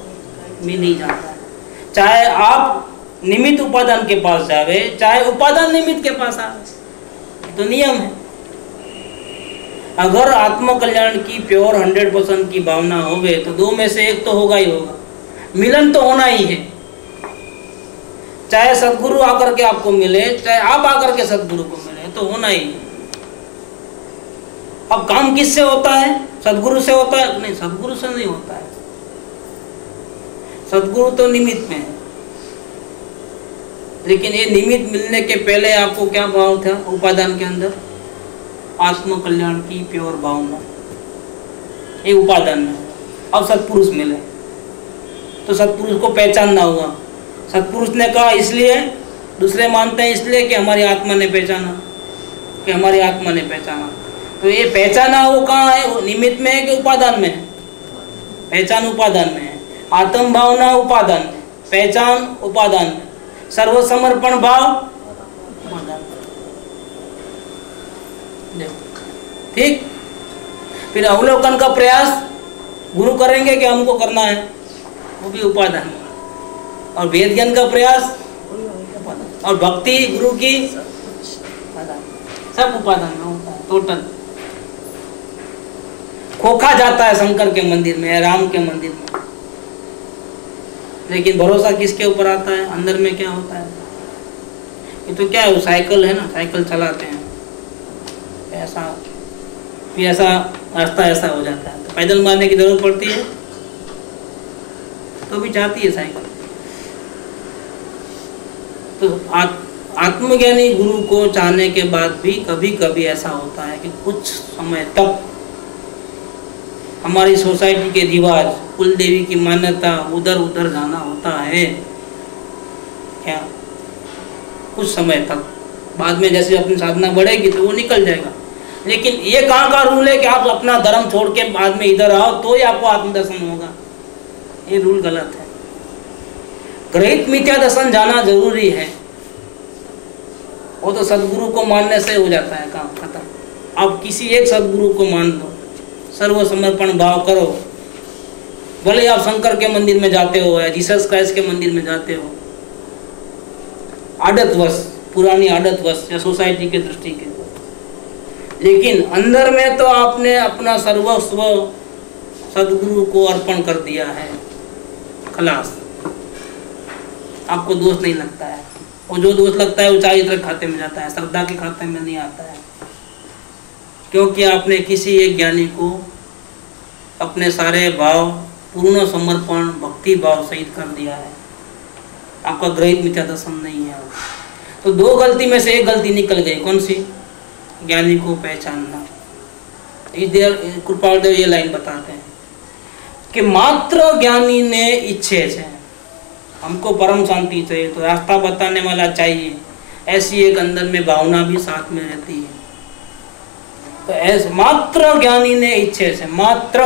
मिल ही जाता है। चाहे आप निमित्त उपादान के पास जावे, चाहे उपादान निमित्त के पास आवे, तो नियम है। अगर आत्म कल्याण की प्योर 100% की भावना होवे तो दो में से एक तो होगा ही होगा, मिलन तो होना ही है। चाहे सदगुरु आकर के आपको मिले, चाहे आप आकर के सदगुरु को मिले, तो होना ही है। अब काम किससे होता है? सदगुरु से होता है? नहीं, सदगुरु से नहीं होता है। सदगुरु तो निमित्त में है, लेकिन ये निमित्त मिलने के पहले आपको क्या भाव था उपादान के अंदर? आत्म कल्याण की प्योर भावना, ये उपादान में। अब सत्पुरुष मिले तो सत्पुरुष को पहचानना होगा। सत्पुरुष ने कहा इसलिए, दूसरे मानते हैं इसलिए कि हमारी आत्मा ने पहचाना, कि हमारी आत्मा ने पहचाना। तो ये पहचाना वो कहाँ है? वो निमित्त में है कि उपादान में है? पहचान उपादान में है, आत्म भावना उपादान में, पहचान उपादान में, सर्वसमर्पण भाव उपादान में। ठीक। फिर अवलोकन का प्रयास गुरु करेंगे कि हमको करना है, वो भी उपादान। और वेद ज्ञान का प्रयास और भक्ति गुरु की सब उपादान में होता है। टोटल खोखा जाता है शंकर के मंदिर में, राम के मंदिर में, लेकिन भरोसा किसके ऊपर आता है? अंदर में क्या होता है? ये तो क्या है, वो साइकिल है ना, साइकिल चलाते हैं, ऐसा फिर ऐसा रास्ता ऐसा हो जाता है, तो पैदल मारने की जरूरत पड़ती है तो भी जाती है साइकिल। तो आत्मज्ञानी गुरु को चाहने के बाद भी कभी कभी ऐसा होता है कि कुछ समय तक हमारी सोसाइटी के रिवाज, कुल देवी की मान्यता उधर उधर जाना होता है क्या, कुछ समय तक। बाद में जैसे अपनी साधना बढ़ेगी तो वो निकल जाएगा। लेकिन ये कहाँ का रूल है कि आप अपना धर्म छोड़ के बाद में इधर आओ तो ही आपको आत्मदर्शन होगा? ये रूल गलत है। ग्रहित मिथ्या दर्शन जाना जरूरी है, वो तो सदगुरु को मानने से हो जाता है काम खत्म। आप किसी एक सदगुरु को मान लो, सर्वसमर्पण भाव करो, भले आप शंकर के मंदिर में जाते हो या जीसस क्राइस्ट के मंदिर में जाते हो, आदतवश, पुरानी आदतवश या सोसाइटी के दृष्टि के, लेकिन अंदर में तो आपने अपना सर्वस्व सदगुरु को अर्पण कर दिया है, खलास। आपको दोष नहीं लगता है, और जो दोष लगता है वो चारित्र खाते में जाता है, श्रद्धा के खाते में नहीं आता है, क्योंकि आपने किसी एक ज्ञानी को अपने सारे भाव, पूर्ण समर्पण, भक्ति भाव सहित कर दिया है। आपका ग्रहित मिथ्या दर्शन नहीं है। तो दो गलती में से एक गलती निकल गई, कौन सी? ज्ञानी को पहचानना। इधर कृपालदेव ये लाइन बताते हैं कि मात्र ज्ञानी ने इच्छे से, हमको परम शांति चाहिए तो रास्ता बताने वाला चाहिए, ऐसी एक अंदर में भावना भी साथ में रहती है। तो ऐसे मात्र ज्ञानी ने इच्छे से, मात्र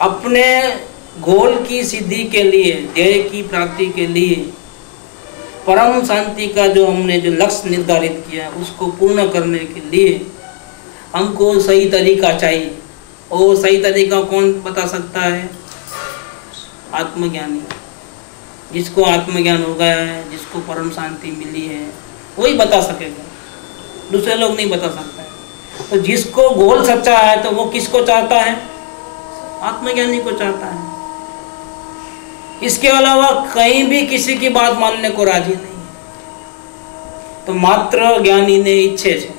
अपने गोल की सिद्धि के लिए, ध्येय की प्राप्ति के लिए, परम शांति का जो हमने जो लक्ष्य निर्धारित किया उसको पूर्ण करने के लिए हमको सही तरीका चाहिए। और सही तरीका कौन बता सकता है? आत्मज्ञानी। जिसको आत्मज्ञान हो गया है, जिसको परम शांति मिली है, वही बता सकेगा, दूसरे लोग नहीं बता सकते हैं। तो जिसको गोल सच्चा है तो वो किसको चाहता है? आत्मज्ञानी को चाहता है। इसके अलावा कहीं भी किसी की बात मानने को राजी नहीं है। तो मात्र ज्ञानी ने इच्छे से,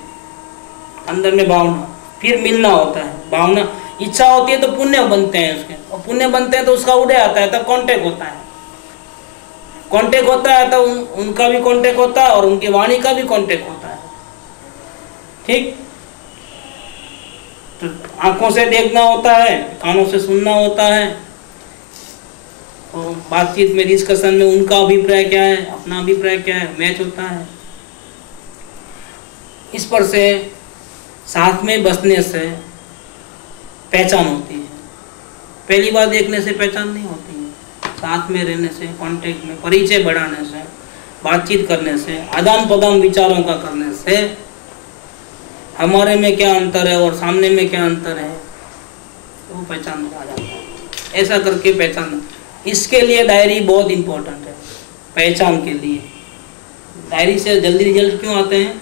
अंदर में भावना, फिर मिलना होता है। भावना, इच्छा होती है तो पुण्य बनते हैं उसके, और पुण्य बनते हैं तो उसका उदय आता है, तब कांटेक्ट होता है। कांटेक्ट होता है तो उनका भी कांटेक्ट होता है और उनकी वाणी का भी कांटेक्ट होता है। ठीक। तो आंखों से देखना होता है, कानों से सुनना होता है, और बातचीत में, डिस्कशन में उनका अभिप्राय क्या है, अपना अभिप्राय क्या है, मैच होता है। इस पर से साथ में बसने से पहचान होती है। पहली बार देखने से पहचान नहीं होती है, साथ में रहने से, कांटेक्ट में, परिचय बढ़ाने से, बातचीत करने से, आदान प्रदान विचारों का करने से हमारे में क्या अंतर है और सामने में क्या अंतर है वो पहचान में आ जाता है। ऐसा करके पहचान, इसके लिए डायरी बहुत इम्पोर्टेंट है। पहचान के लिए डायरी से जल्दी रिजल्ट क्यों आते हैं?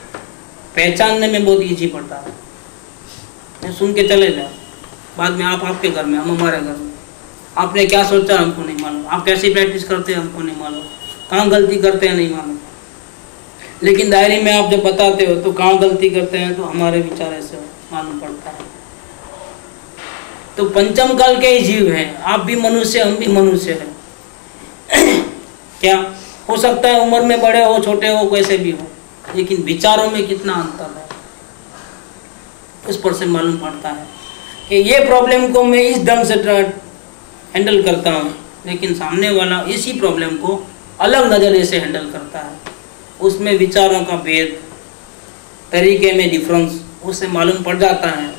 पहचानने में बहुत ईजी पड़ता है। मैं सुन के चले जाओ, बाद में आप आपके घर में, हम हमारे घर में। आपने क्या सोचा हमको नहीं मालूम, आप कैसी प्रैक्टिस करते हैं हमको नहीं मालूम, कहाँ गलती करते हैं नहीं मालूम। लेकिन डायरी में आप जब बताते हो तो कहाँ गलती करते हैं तो हमारे विचार ऐसे मालूम पड़ता है। तो पंचम काल के ही जीव हैं, आप भी मनुष्य, हम भी मनुष्य हैं। क्या हो सकता है उम्र में बड़े हो, छोटे हो, कैसे भी हो, लेकिन विचारों में कितना अंतर है उस पर से मालूम पड़ता है कि ये प्रॉब्लम को मैं इस ढंग से हैंडल करता हूँ, लेकिन सामने वाला इसी प्रॉब्लम को अलग नज़रिए से हैंडल करता है। उसमें विचारों का भेद, तरीके में डिफरेंस उससे मालूम पड़ जाता है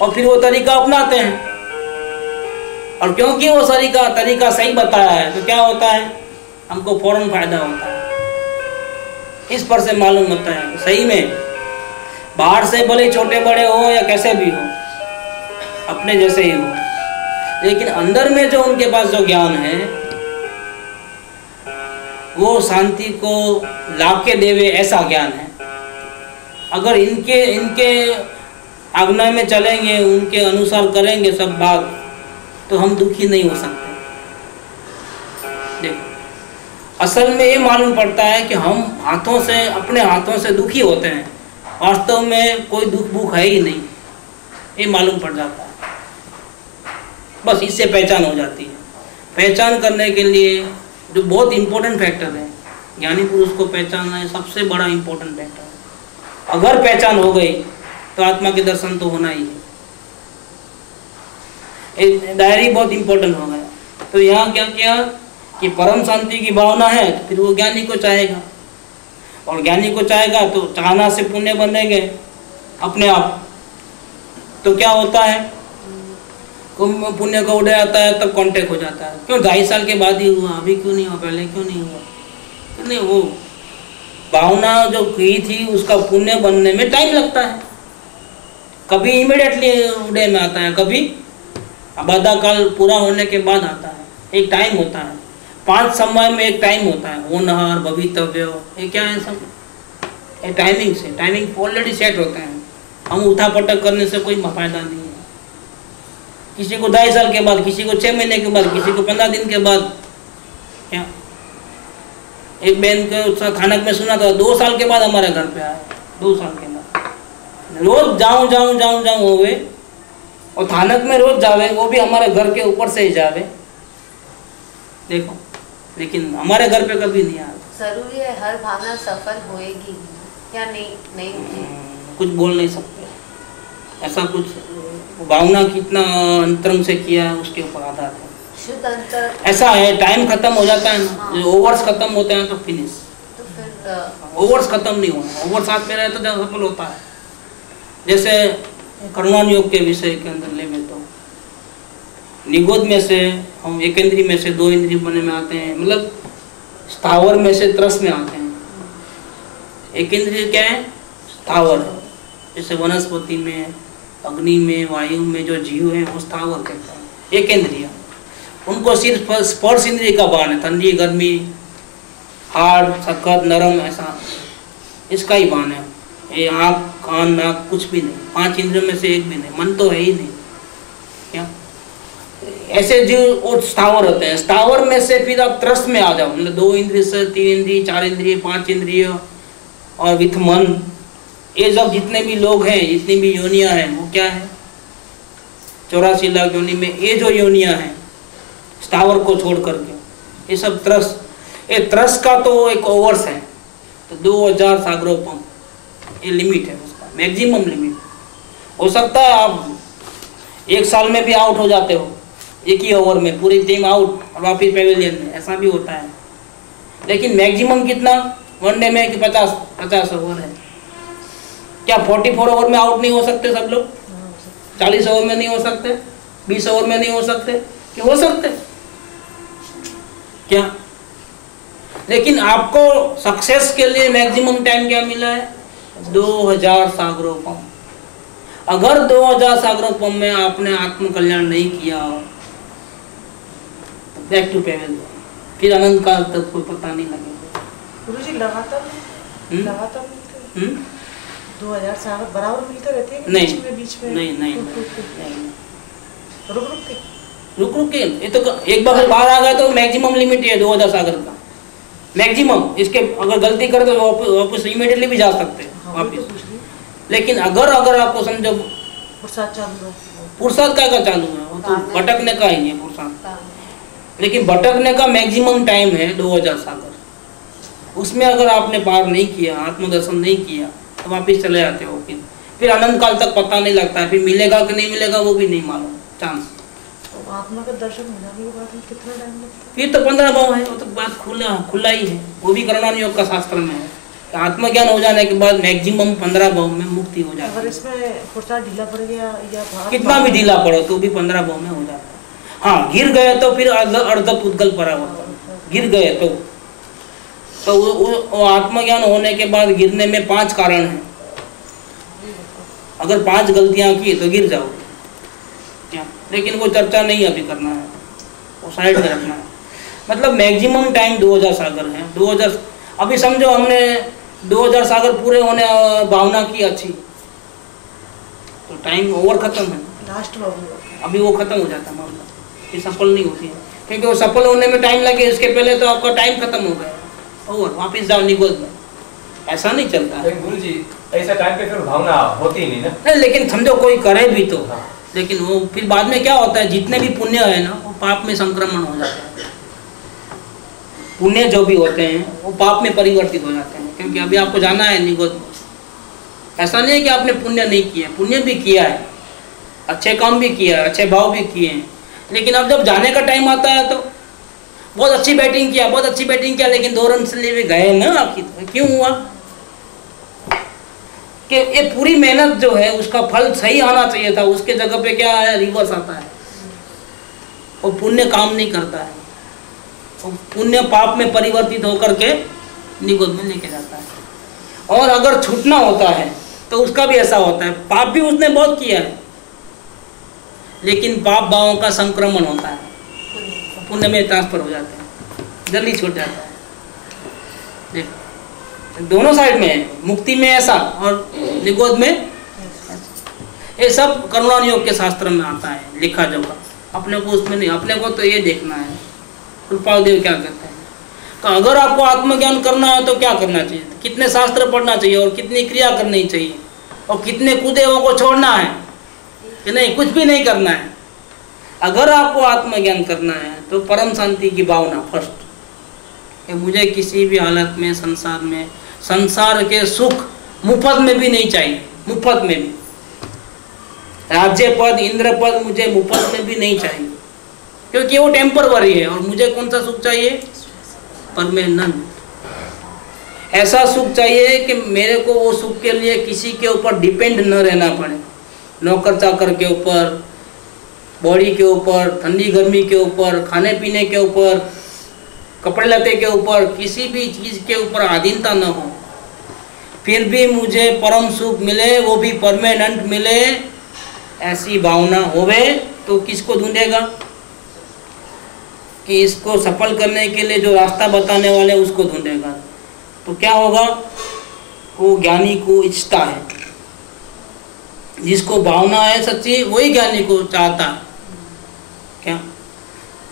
और फिर वो तरीका अपनाते हैं। और क्योंकि वो तरीका सही बताया है तो क्या होता है, हमको फौरन फायदा होता है। इस पर से मालूम होता है सही में बाहर से भले छोटे बड़े हो या कैसे भी हो, अपने जैसे ही हो, लेकिन अंदर में जो उनके पास जो ज्ञान है वो शांति को लाके देवे ऐसा ज्ञान है। अगर इनके आज्ञा में चलेंगे, उनके अनुसार करेंगे सब बात, तो हम दुखी नहीं हो सकते। देखो, असल में ये मालूम पड़ता है कि हम अपने हाथों से दुखी होते हैं, वास्तव में कोई दुख भूख है ही नहीं, ये मालूम पड़ जाता है। बस इससे पहचान हो जाती है। पहचान करने के लिए जो बहुत इम्पोर्टेंट फैक्टर है, ज्ञानी पुरुष को पहचानना है सबसे बड़ा इम्पोर्टेंट फैक्टर है। अगर पहचान हो गई तो आत्मा के दर्शन तो होना ही है। डायरी बहुत इम्पोर्टेंट हो गया। तो यहाँ क्या किया कि परम शांति की भावना है तो फिर वो ज्ञानी को चाहेगा, और ज्ञानी को चाहेगा तो चाहना से पुण्य बनेंगे अपने आप। तो क्या होता है, पुण्य का उदय आता है तब कांटेक्ट हो जाता है। क्यों 2.5 साल के बाद ही हुआ, अभी क्यों नहीं हुआ, पहले क्यों नहीं हुआ? नहीं, वो भावना जो की थी उसका पुण्य बनने में टाइम लगता है। कभी इमीडिएटली उदय में आता है, कभी बाधा काल पूरा होने के बाद आता है। एक टाइम होता है, 5 समय में एक टाइम होता है, होनहार, भवितव्य, ये क्या है सब, ये टाइमिंग से, टाइमिंग ऑलरेडी सेट होते हैं। हम उठा पटक करने से कोई फायदा नहीं है। किसी को 2.5 साल के बाद, किसी को 6 महीने के बाद, किसी को 15 दिन के बाद। क्या एक बहन को थानक में सुना था 2 साल के बाद हमारे घर पे आया, 2 साल के बाद। रोज जाऊं होवे और थानक में रोज जावे, वो भी हमारे घर के ऊपर से ही जावे। देखो, लेकिन हमारे घर पे कभी नहीं आया। जरूरी है हर भावना सफल होएगी या नहीं कुछ बोल नहीं सकते। ऐसा कुछ भावना कितना अंतरंग से किया है उसके ऊपर आधार है। शुद्ध अंतर ऐसा है, टाइम खत्म हो जाता है ना, जो ओवर्स खत्म होते हैं तो फिनिश। तो फिर ओवर्स खत्म नहीं होना, ओवर साथ में रहे तो ज़्यादा सफल होता है। जैसे करुणान योग के विषय के अंदर ले में तो निगोद में से हम एक इंद्रिय में से 2 इंद्रिय बने में आते हैं, मतलब स्थावर में से त्रस में आते हैं। एक इंद्रिय क्या है, स्थावर है। जैसे वनस्पति में, अग्नि में, वायु में जो जीव है वो स्थावर कहता है। एक इंद्रिय, उनको सिर्फ स्पर्श इंद्रिय का भान है, ठंडी गर्मी, हार्ड सख्त नरम, ऐसा इसका ही भान है। ये आँख कान नाक कुछ भी नहीं, 5 इंद्रियों में से एक भी नहीं, मन तो है ही नहीं। क्या ऐसे जीव और स्थावर होते हैं। स्थावर में से फिर आप त्रस्त में आ जाओ, मतलब 2 इंद्रिय से 3 इंद्रिय, 4 इंद्रिय, 5 इंद्रिय और विथ मन, ये सब जितने भी लोग हैं, जितनी भी योनियां हैं, वो क्या है, 84 लाख योनि में ये जो योनियां हैं स्थावर को छोड़ करके, ये सब त्रस, ये त्रस का तो एक ओवर्स है। तो 2000 सागरोपम ये लिमिट है उसका, मैक्सिमम लिमिट। हो सकता है आप 1 साल में भी आउट हो जाते हो, एक ही ओवर में पूरी टीम आउट और वापिस पेविलियन में, ऐसा भी होता है। लेकिन मैक्सिमम कितना वनडे में कि 50 ओवर है। क्या 44 ओवर में आउट नहीं हो सकते सब लोग? 40 ओवर में नहीं हो सकते? 20 ओवर में नहीं हो सकते? कि हो सकते क्या? लेकिन आपको सक्सेस के लिए मैक्सिमम टाइम क्या मिला है? 2000 सागरोपम। अगर 2000 सागरोपम में आपने आत्म कल्याण नहीं किया, बैक टू पेवेल, फिर अनंत काल तक कोई पता नहीं लगेगा। गुरुजी लगातार मिलते 2000 सागर बराबर मिलते रहते हैं? नहीं बीच में नहीं रुक के ये तो एक बार बाहर आ गया तो मैक्सिमम लिमिट है 2000 सागर का मैक्सिमम। इसके अगर गलती करे तो वापस इमीडिएटली भी जा सकते हैं वापस। लेकिन अगर आपको समझो पुरुषार्थ का चालू है, वो तो भटकने का ही है पुरुषार्थ। लेकिन भटकने का मैक्सिमम टाइम है 2000 सागर। उसमें अगर आपने पार नहीं किया, आत्मदर्शन नहीं किया, तो वापिस चले जाते हो। फिर अनंत काल तक पता नहीं लगता है, फिर मिलेगा कि नहीं मिलेगा वो भी नहीं मालूम, चांस। आत्मा का दर्शन हो जाने के बाद कितना टाइम लगता है? फिर तो 15 भाव है, वो तो बात खुला ही है। वो भी करुणान योग का शास्त्र में है। आत्मज्ञान हो जाने के बाद मैक्सिमम 15 भाव में मुक्ति हो जाती है। अगर इसमें पुरुषार्थ ढीला पड़ गया या कितना भी ढीला पड़ो तो भी 15 भाव में हो जाता है। हाँ, गिर गए तो फिर अर्ध पुद्गल परावर्तन, गिर गए तो वो आत्मज्ञान होने के बाद गिरने में 5 कारण हैं। अगर 5 गलतियां की तो गिर जाओगे। लेकिन वो चर्चा नहीं अभी करना है, वो साइड में रखना है। मतलब मैक्सिमम टाइम 2000 सागर है। 2000 अभी समझो हमने 2000 सागर पूरे होने और भावना की अच्छी, तो टाइम ओवर खत्म है, लास्ट अभी वो खत्म हो जाता है मामला, ये सफल नहीं होती है। क्योंकि वो सफल होने में टाइम लगे, इसके पहले तो आपका टाइम खत्म हो गया, ओवर, वापिस जाओ निगोद में। ऐसा नहीं चलता है गुरु जी, ऐसा टाइम पे फिर भावना होती ही नहीं ना। नहीं, लेकिन समझो कोई करे भी तो, लेकिन वो फिर बाद में क्या होता है, जितने भी पुण्य है ना वो पाप में संक्रमण हो जाता है। पुण्य जो भी होते हैं वो पाप में परिवर्तित हो जाते हैं। क्योंकि अभी आपको जाना है निगोद में। ऐसा नहीं है कि आपने पुण्य नहीं किया, पुण्य भी किया है, अच्छे काम भी किया है, अच्छे भाव भी किए हैं। लेकिन अब जब जाने का टाइम आता है तो बहुत अच्छी बैटिंग किया, लेकिन 2 रन से लिए गए ना आखिर। क्यों हुआ कि ये पूरी मेहनत जो है उसका फल सही आना चाहिए था, उसके जगह पे क्या है, रिवर्स आता है। वो पुण्य काम नहीं करता है, वो पुण्य पाप में परिवर्तित होकर के निगोद में लेके जाता है। और अगर छूटना होता है तो उसका भी ऐसा होता है, पाप भी उसने बहुत किया है लेकिन पाप भावों का संक्रमण होता है, पुण्य में ट्रांसफर हो जाते हैं, जल्दी छूट जाता है। देखो दोनों साइड में है, मुक्ति में ऐसा और निगोद में ऐसा। ये सब करुणान योग के शास्त्र में आता है लिखा जोखा, अपने को उसमें नहीं। अपने को तो ये देखना है कृपादेव क्या कहते हैं। तो अगर आपको आत्मज्ञान करना है तो क्या करना चाहिए, कितने शास्त्र पढ़ना चाहिए और कितनी क्रिया करनी चाहिए और कितने कुदेवों को छोड़ना है कि नहीं, कुछ भी नहीं करना है। अगर आपको आत्मज्ञान करना है तो परम शांति की भावना फर्स्ट, कि मुझे किसी भी हालत में संसार के सुख मुफ्त में भी नहीं चाहिए, मुफ्त में भी राज्य पद इंद्र पद मुझे मुफ्त में भी नहीं चाहिए, क्योंकि वो टेम्परवरी है। और मुझे कौन सा सुख चाहिए, परमानेंट। ऐसा सुख चाहिए कि मेरे को वो सुख के लिए किसी के ऊपर डिपेंड न रहना पड़े, नौकर चाकर के ऊपर, बॉडी के ऊपर, ठंडी गर्मी के ऊपर, खाने पीने के ऊपर, कपड़े लते के ऊपर, किसी भी चीज़ के ऊपर अधीनता न हो, फिर भी मुझे परम सुख मिले, वो भी परमानेंट मिले, ऐसी भावना होवे तो किसको ढूंढेगा, कि इसको सफल करने के लिए जो रास्ता बताने वाले उसको ढूंढेगा। तो क्या होगा, वो ज्ञानी को इच्छता है, जिसको भावना है सच्ची वही ज्ञानी को चाहता है। क्या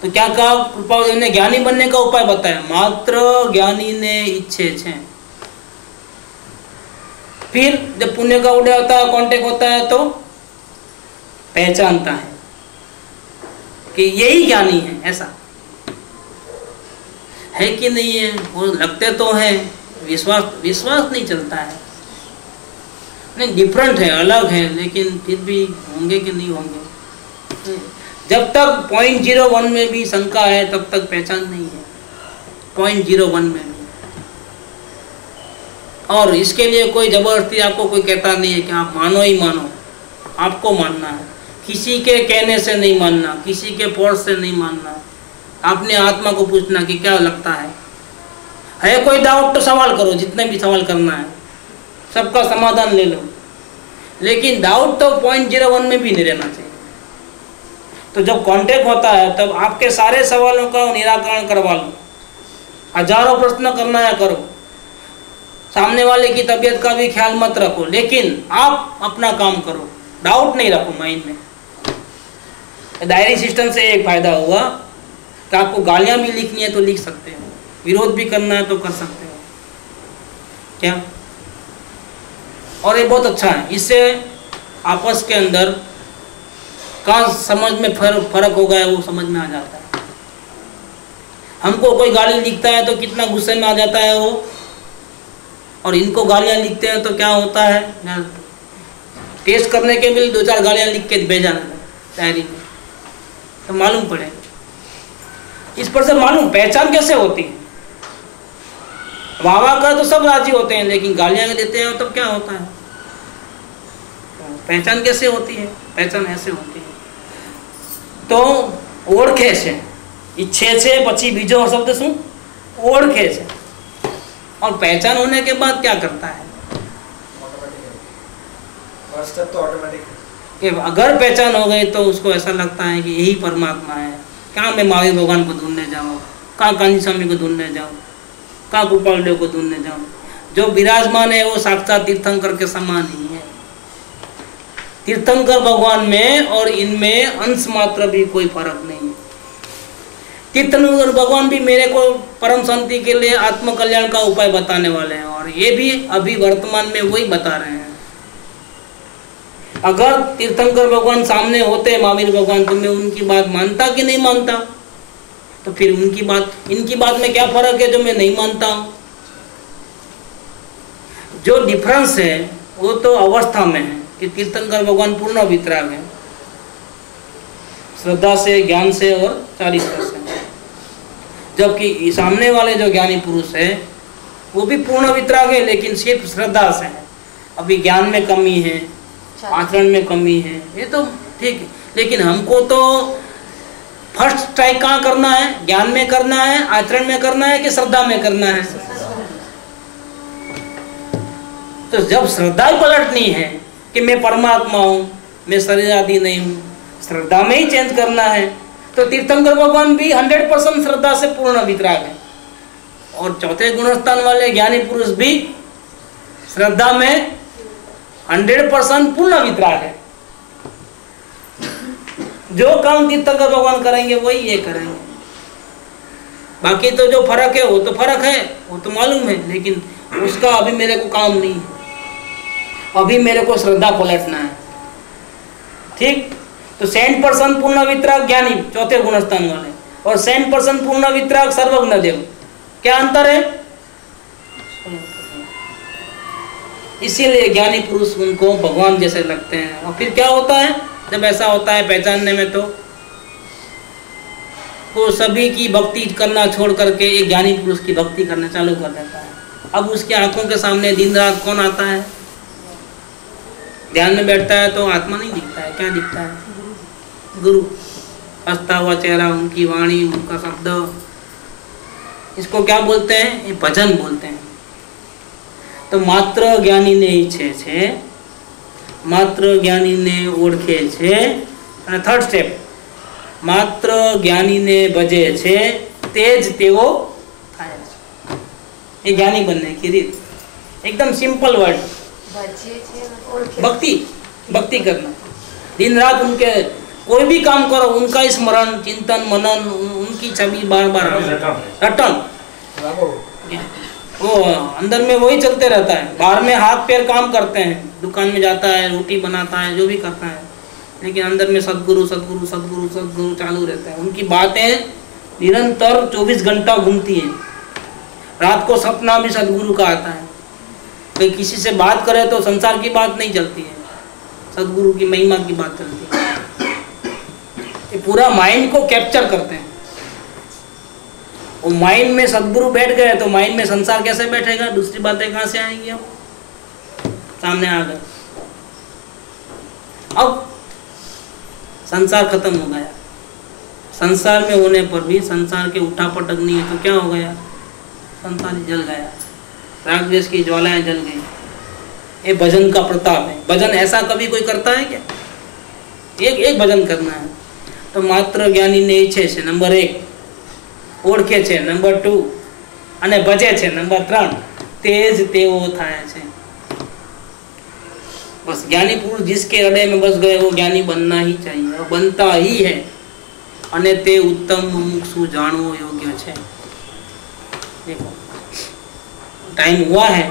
तो क्या कहा कृपादेव ने, ज्ञानी बनने का उपाय बताया, मात्र ज्ञानी ने इच्छे छे। फिर जब पुण्य का उदय होता है, कांटेक्ट होता है, तो पहचानता है कि यही ज्ञानी है। ऐसा है कि नहीं है, वो लगते तो हैं, विश्वास नहीं चलता है, नहीं डिफरेंट है, अलग है, लेकिन फिर भी होंगे कि नहीं होंगे। जब तक 0.01 में भी शंका है तब तक पहचान नहीं है, 0.01 में भी। और इसके लिए कोई जबरदस्ती आपको कोई कहता नहीं है कि आप मानो ही मानो, आपको मानना है। किसी के कहने से नहीं मानना, किसी के फोर्स से नहीं मानना। आपने आत्मा को पूछना कि क्या लगता है कोई डाउट तो सवाल करो, जितने भी सवाल करना है, सबका समाधान ले लो, लेकिन डाउट तो 0.01 में भी नहीं रहना चाहिए। तो जब कांटेक्ट होता है तब आपके सारे सवालों का निराकरण करवा लो, हजारों प्रश्न करना है करो, सामने वाले की तबीयत का भी ख्याल मत रखो, लेकिन आप अपना काम करो, डाउट नहीं रखो माइंड में। डायरी सिस्टम से एक फायदा हुआ कि आपको गालियां भी लिखनी है तो लिख सकते हो, विरोध भी करना है तो कर सकते हो, क्या? और ये बहुत अच्छा है, इससे आपस के अंदर का समझ में फर्क हो गया वो समझ में आ जाता है। हमको कोई गाली लिखता है तो कितना गुस्से में आ जाता है वो, और इनको गालियां लिखते हैं तो क्या होता है, टेस्ट करने के लिए 2-4 गालियां लिख के भेजा डायरी में, तो मालूम पड़े। इस पर से मालूम पहचान कैसे होती है। वाह का तो सब राजी होते हैं, लेकिन गालियां देते हैं तब क्या होता है, पहचान कैसे होती है? पहचान ऐसे होती है। तो ओळखे છે, ઈચ્છે છે પછી બીજો શબ્દ શું? ઓળખે છે। और पहचान होने के बाद क्या करता है? तो ऑटोमेटिक कि अगर पहचान हो गई तो उसको ऐसा लगता है कि यही परमात्मा है। कहाँ मैं महावीर भगवान को ढूंढने जाऊँ, कहाँ कांजी स्वामी को ढूंढने जाऊँ, कहाँ गोपाल देव को ढूंढने जाऊँ। जो विराजमान है वो साक्षात तीर्थंकर के समान ही है। तीर्थंकर भगवान में और इनमें अंश मात्र भी कोई फर्क नहीं है। तीर्थंकर भगवान भी मेरे को परम शांति के लिए आत्म कल्याण का उपाय बताने वाले हैं, और ये भी अभी वर्तमान में वही बता रहे हैं। अगर तीर्थंकर भगवान सामने होते महावीर भगवान, तो मैं उनकी बात मानता कि नहीं मानता? तो फिर उनकी बात इनकी बात में क्या फर्क है जो मैं नहीं मानता हूं? जो डिफरेंस है वो तो अवस्था में है कि तीर्थंकर भगवान पूर्ण वितराग है, श्रद्धा से, ज्ञान से और चारित्र से, जबकि सामने वाले जो ज्ञानी पुरुष है वो भी पूर्ण वितराग है, लेकिन सिर्फ श्रद्धा से है। अभी ज्ञान में कमी है, आचरण में कमी है, ये तो ठीक है, लेकिन हमको तो फर्स्ट ट्राई कहाँ करना है? ज्ञान में करना है, आचरण में करना है कि श्रद्धा में करना है? तो जब श्रद्धा ही पलटनी है कि मैं परमात्मा हूँ, मैं शरीर आदि नहीं हूँ, श्रद्धा में ही चेंज करना है, तो तीर्थंकर भगवान भी 100% श्रद्धा से पूर्ण वितराग है, और चौथे गुणस्थान वाले ज्ञानी पुरुष भी श्रद्धा में 100% पूर्ण वितराग है। जो काम तीर्थंकर भगवान करेंगे वही ये करेंगे। बाकी तो जो फर्क है वो तो फर्क है, वो तो मालूम है, लेकिन उसका अभी मेरे को काम नहीं है। अभी मेरे को श्रद्धा पलटना है, ठीक? तो 100% पूर्ण वितराग ज्ञानी चौथे गुणस्थान वाले, और 100% पूर्ण वितराग सर्वज्ञ देव, क्या अंतर है? इसीलिए ज्ञानी पुरुष उनको भगवान जैसे लगते हैं। और फिर क्या होता है जब ऐसा होता है पहचानने में, तो वो सभी की भक्ति करना छोड़ करके एक ज्ञानी पुरुष की भक्ति करना चालू कर देता है। अब उसकी आंखों के सामने दिन रात कौन आता है? ध्यान में बैठता है तो आत्मा नहीं दिखता है, क्या दिखता है? गुरु, हंसता हुआ चेहरा, उनकी वाणी, उनका शब्द, इसको क्या बोलते हैं? ये भजन बोलते हैं। तो मात्र ज्ञानी ने ઈચ્છે છે, मात्र ज्ञानी ने ओळखे છે, અને થર્ડ સ્ટેપ, मात्र ज्ञानी ने भजे છે તે જ તેઓ થાય છે। ये ज्ञानी बनने की रीत, एकदम सिंपल वर्ड, भक्ति, भक्ति करना। दिन रात उनके कोई भी काम करो, उनका स्मरण, चिंतन, मनन, उनकी छवि बार बार रटन, वो अंदर में वही चलते रहता है। बाहर में हाथ पैर काम करते हैं, दुकान में जाता है, रोटी बनाता है, जो भी करता है, लेकिन अंदर में सदगुरु सदगुरु सदगुरु सदगुरु चालू रहता है। उनकी बातें निरंतर 24 घंटा घूमती हैं। रात को सपना भी सदगुरु का आता है। कोई किसी से बात करे तो संसार की बात नहीं चलती है, सदगुरु की महिमा की बात चलती है। ये पूरा माइंड को कैप्चर करते हैं। और माइंड में सद्गुरु बैठ गए तो माइंड में संसार कैसे बैठेगा, दूसरी बातें कहाँ से आएंगी, अब सामने आ गए। अब संसार खत्म हो गया, संसार में होने पर भी संसार के उठा पटक नहीं है तो क्या हो गया, संसार जल गया, राग द्वेष की ज्वालाएं जल गई। ये भजन का प्रताप है। भजन ऐसा कभी कोई करता है क्या? एक भजन करना है तो मात्र ज्ञानी ने ઈચ્છે છે નંબર 1, ઓળખે છે નંબર 2 અને ભજે છે નંબર 3, તે જ તેઓ થાય છે। बस ज्ञानी पुरुष जिसके हृदय में बस गए वो ज्ञानी बनना ही चाहिए और बनता ही है। અને તે उत्तम मुमुक्षु जानवो योग्य है। देखो टाइम हुआ है,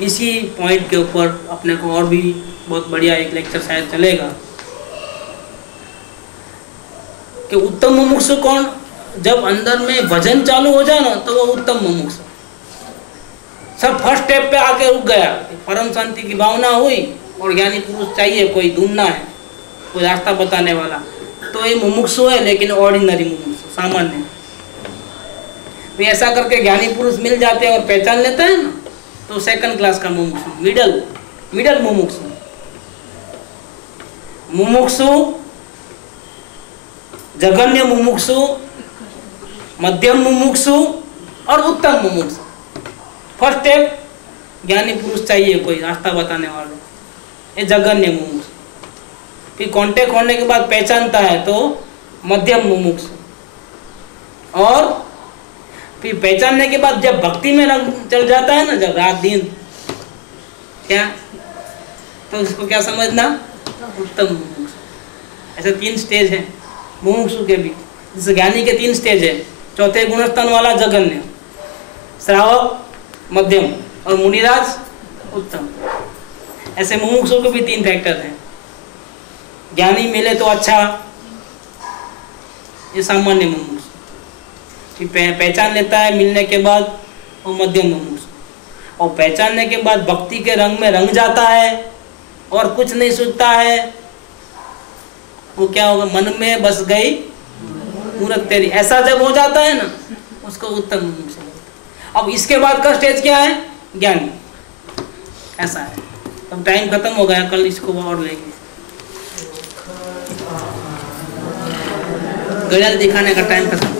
इसी पॉइंट के ऊपर अपने को और भी बहुत बढ़िया एक लेक्चर शायद चलेगा कि उत्तम मुमुक्षु कौन। जब अंदर में भजन चालू हो जाए ना तो वो उत्तम मुमुक्षु। सब फर्स्ट स्टेप पे आके रुक गया, परम शांति की भावना हुई और ज्ञानी पुरुष चाहिए, कोई ढूंढना है, कोई रास्ता बताने वाला, तो ये मुमुक्षु है लेकिन ऑर्डिनरी मुमुक्षु, सामान्य। तो ऐसा करके ज्ञानी पुरुष मिल जाते हैं और पहचान लेता है ना तो सेकंड क्लास का मुमुक्षु, मिडल मुमुक्षु। मुमुक्षु, जघन्य मुमुक्षु, मध्यम मुमुक्षु और उत्तम मुमुक्षु। फर्स्ट स्टेप ज्ञानी पुरुष चाहिए, कोई रास्ता बताने वाले, ये जघन्य मुमुक्षु। फिर कांटेक्ट होने के बाद पहचानता है तो मध्यम मुमुक्षु, और फिर पहचानने के बाद जब भक्ति में रंग चल जाता है ना, जब रात दिन क्या, तो उसको क्या समझना, उत्तम मुमुक्षु। ऐसे 3 स्टेज है मुमुक्षु के भी। जैसे ज्ञानी के 3 स्टेज है, चौथे गुणस्थान वाला जघन्य, श्रावक मध्यम और मुनिराज उत्तम। ऐसे मुमुक्षु के भी 3 फैक्टर हैं। ज्ञानी मिले तो अच्छा, ये सामान्य मुमुक्षु। फिर पहचान लेता है मिलने के बाद, वो मध्यम मुमुक्षु। और पहचानने के बाद भक्ति के रंग में रंग जाता है और कुछ नहीं सोचता है, वो क्या होगा, मन में बस गई मूरत तेरी, ऐसा जब हो जाता है ना उसको उत्तम मुमुक्षु। अब इसके बाद का स्टेज क्या है, ज्ञानी। ऐसा है। अब टाइम खत्म हो गया, कल इसको और लेंगे। घड़ियाल दिखाने का टाइम खत्म।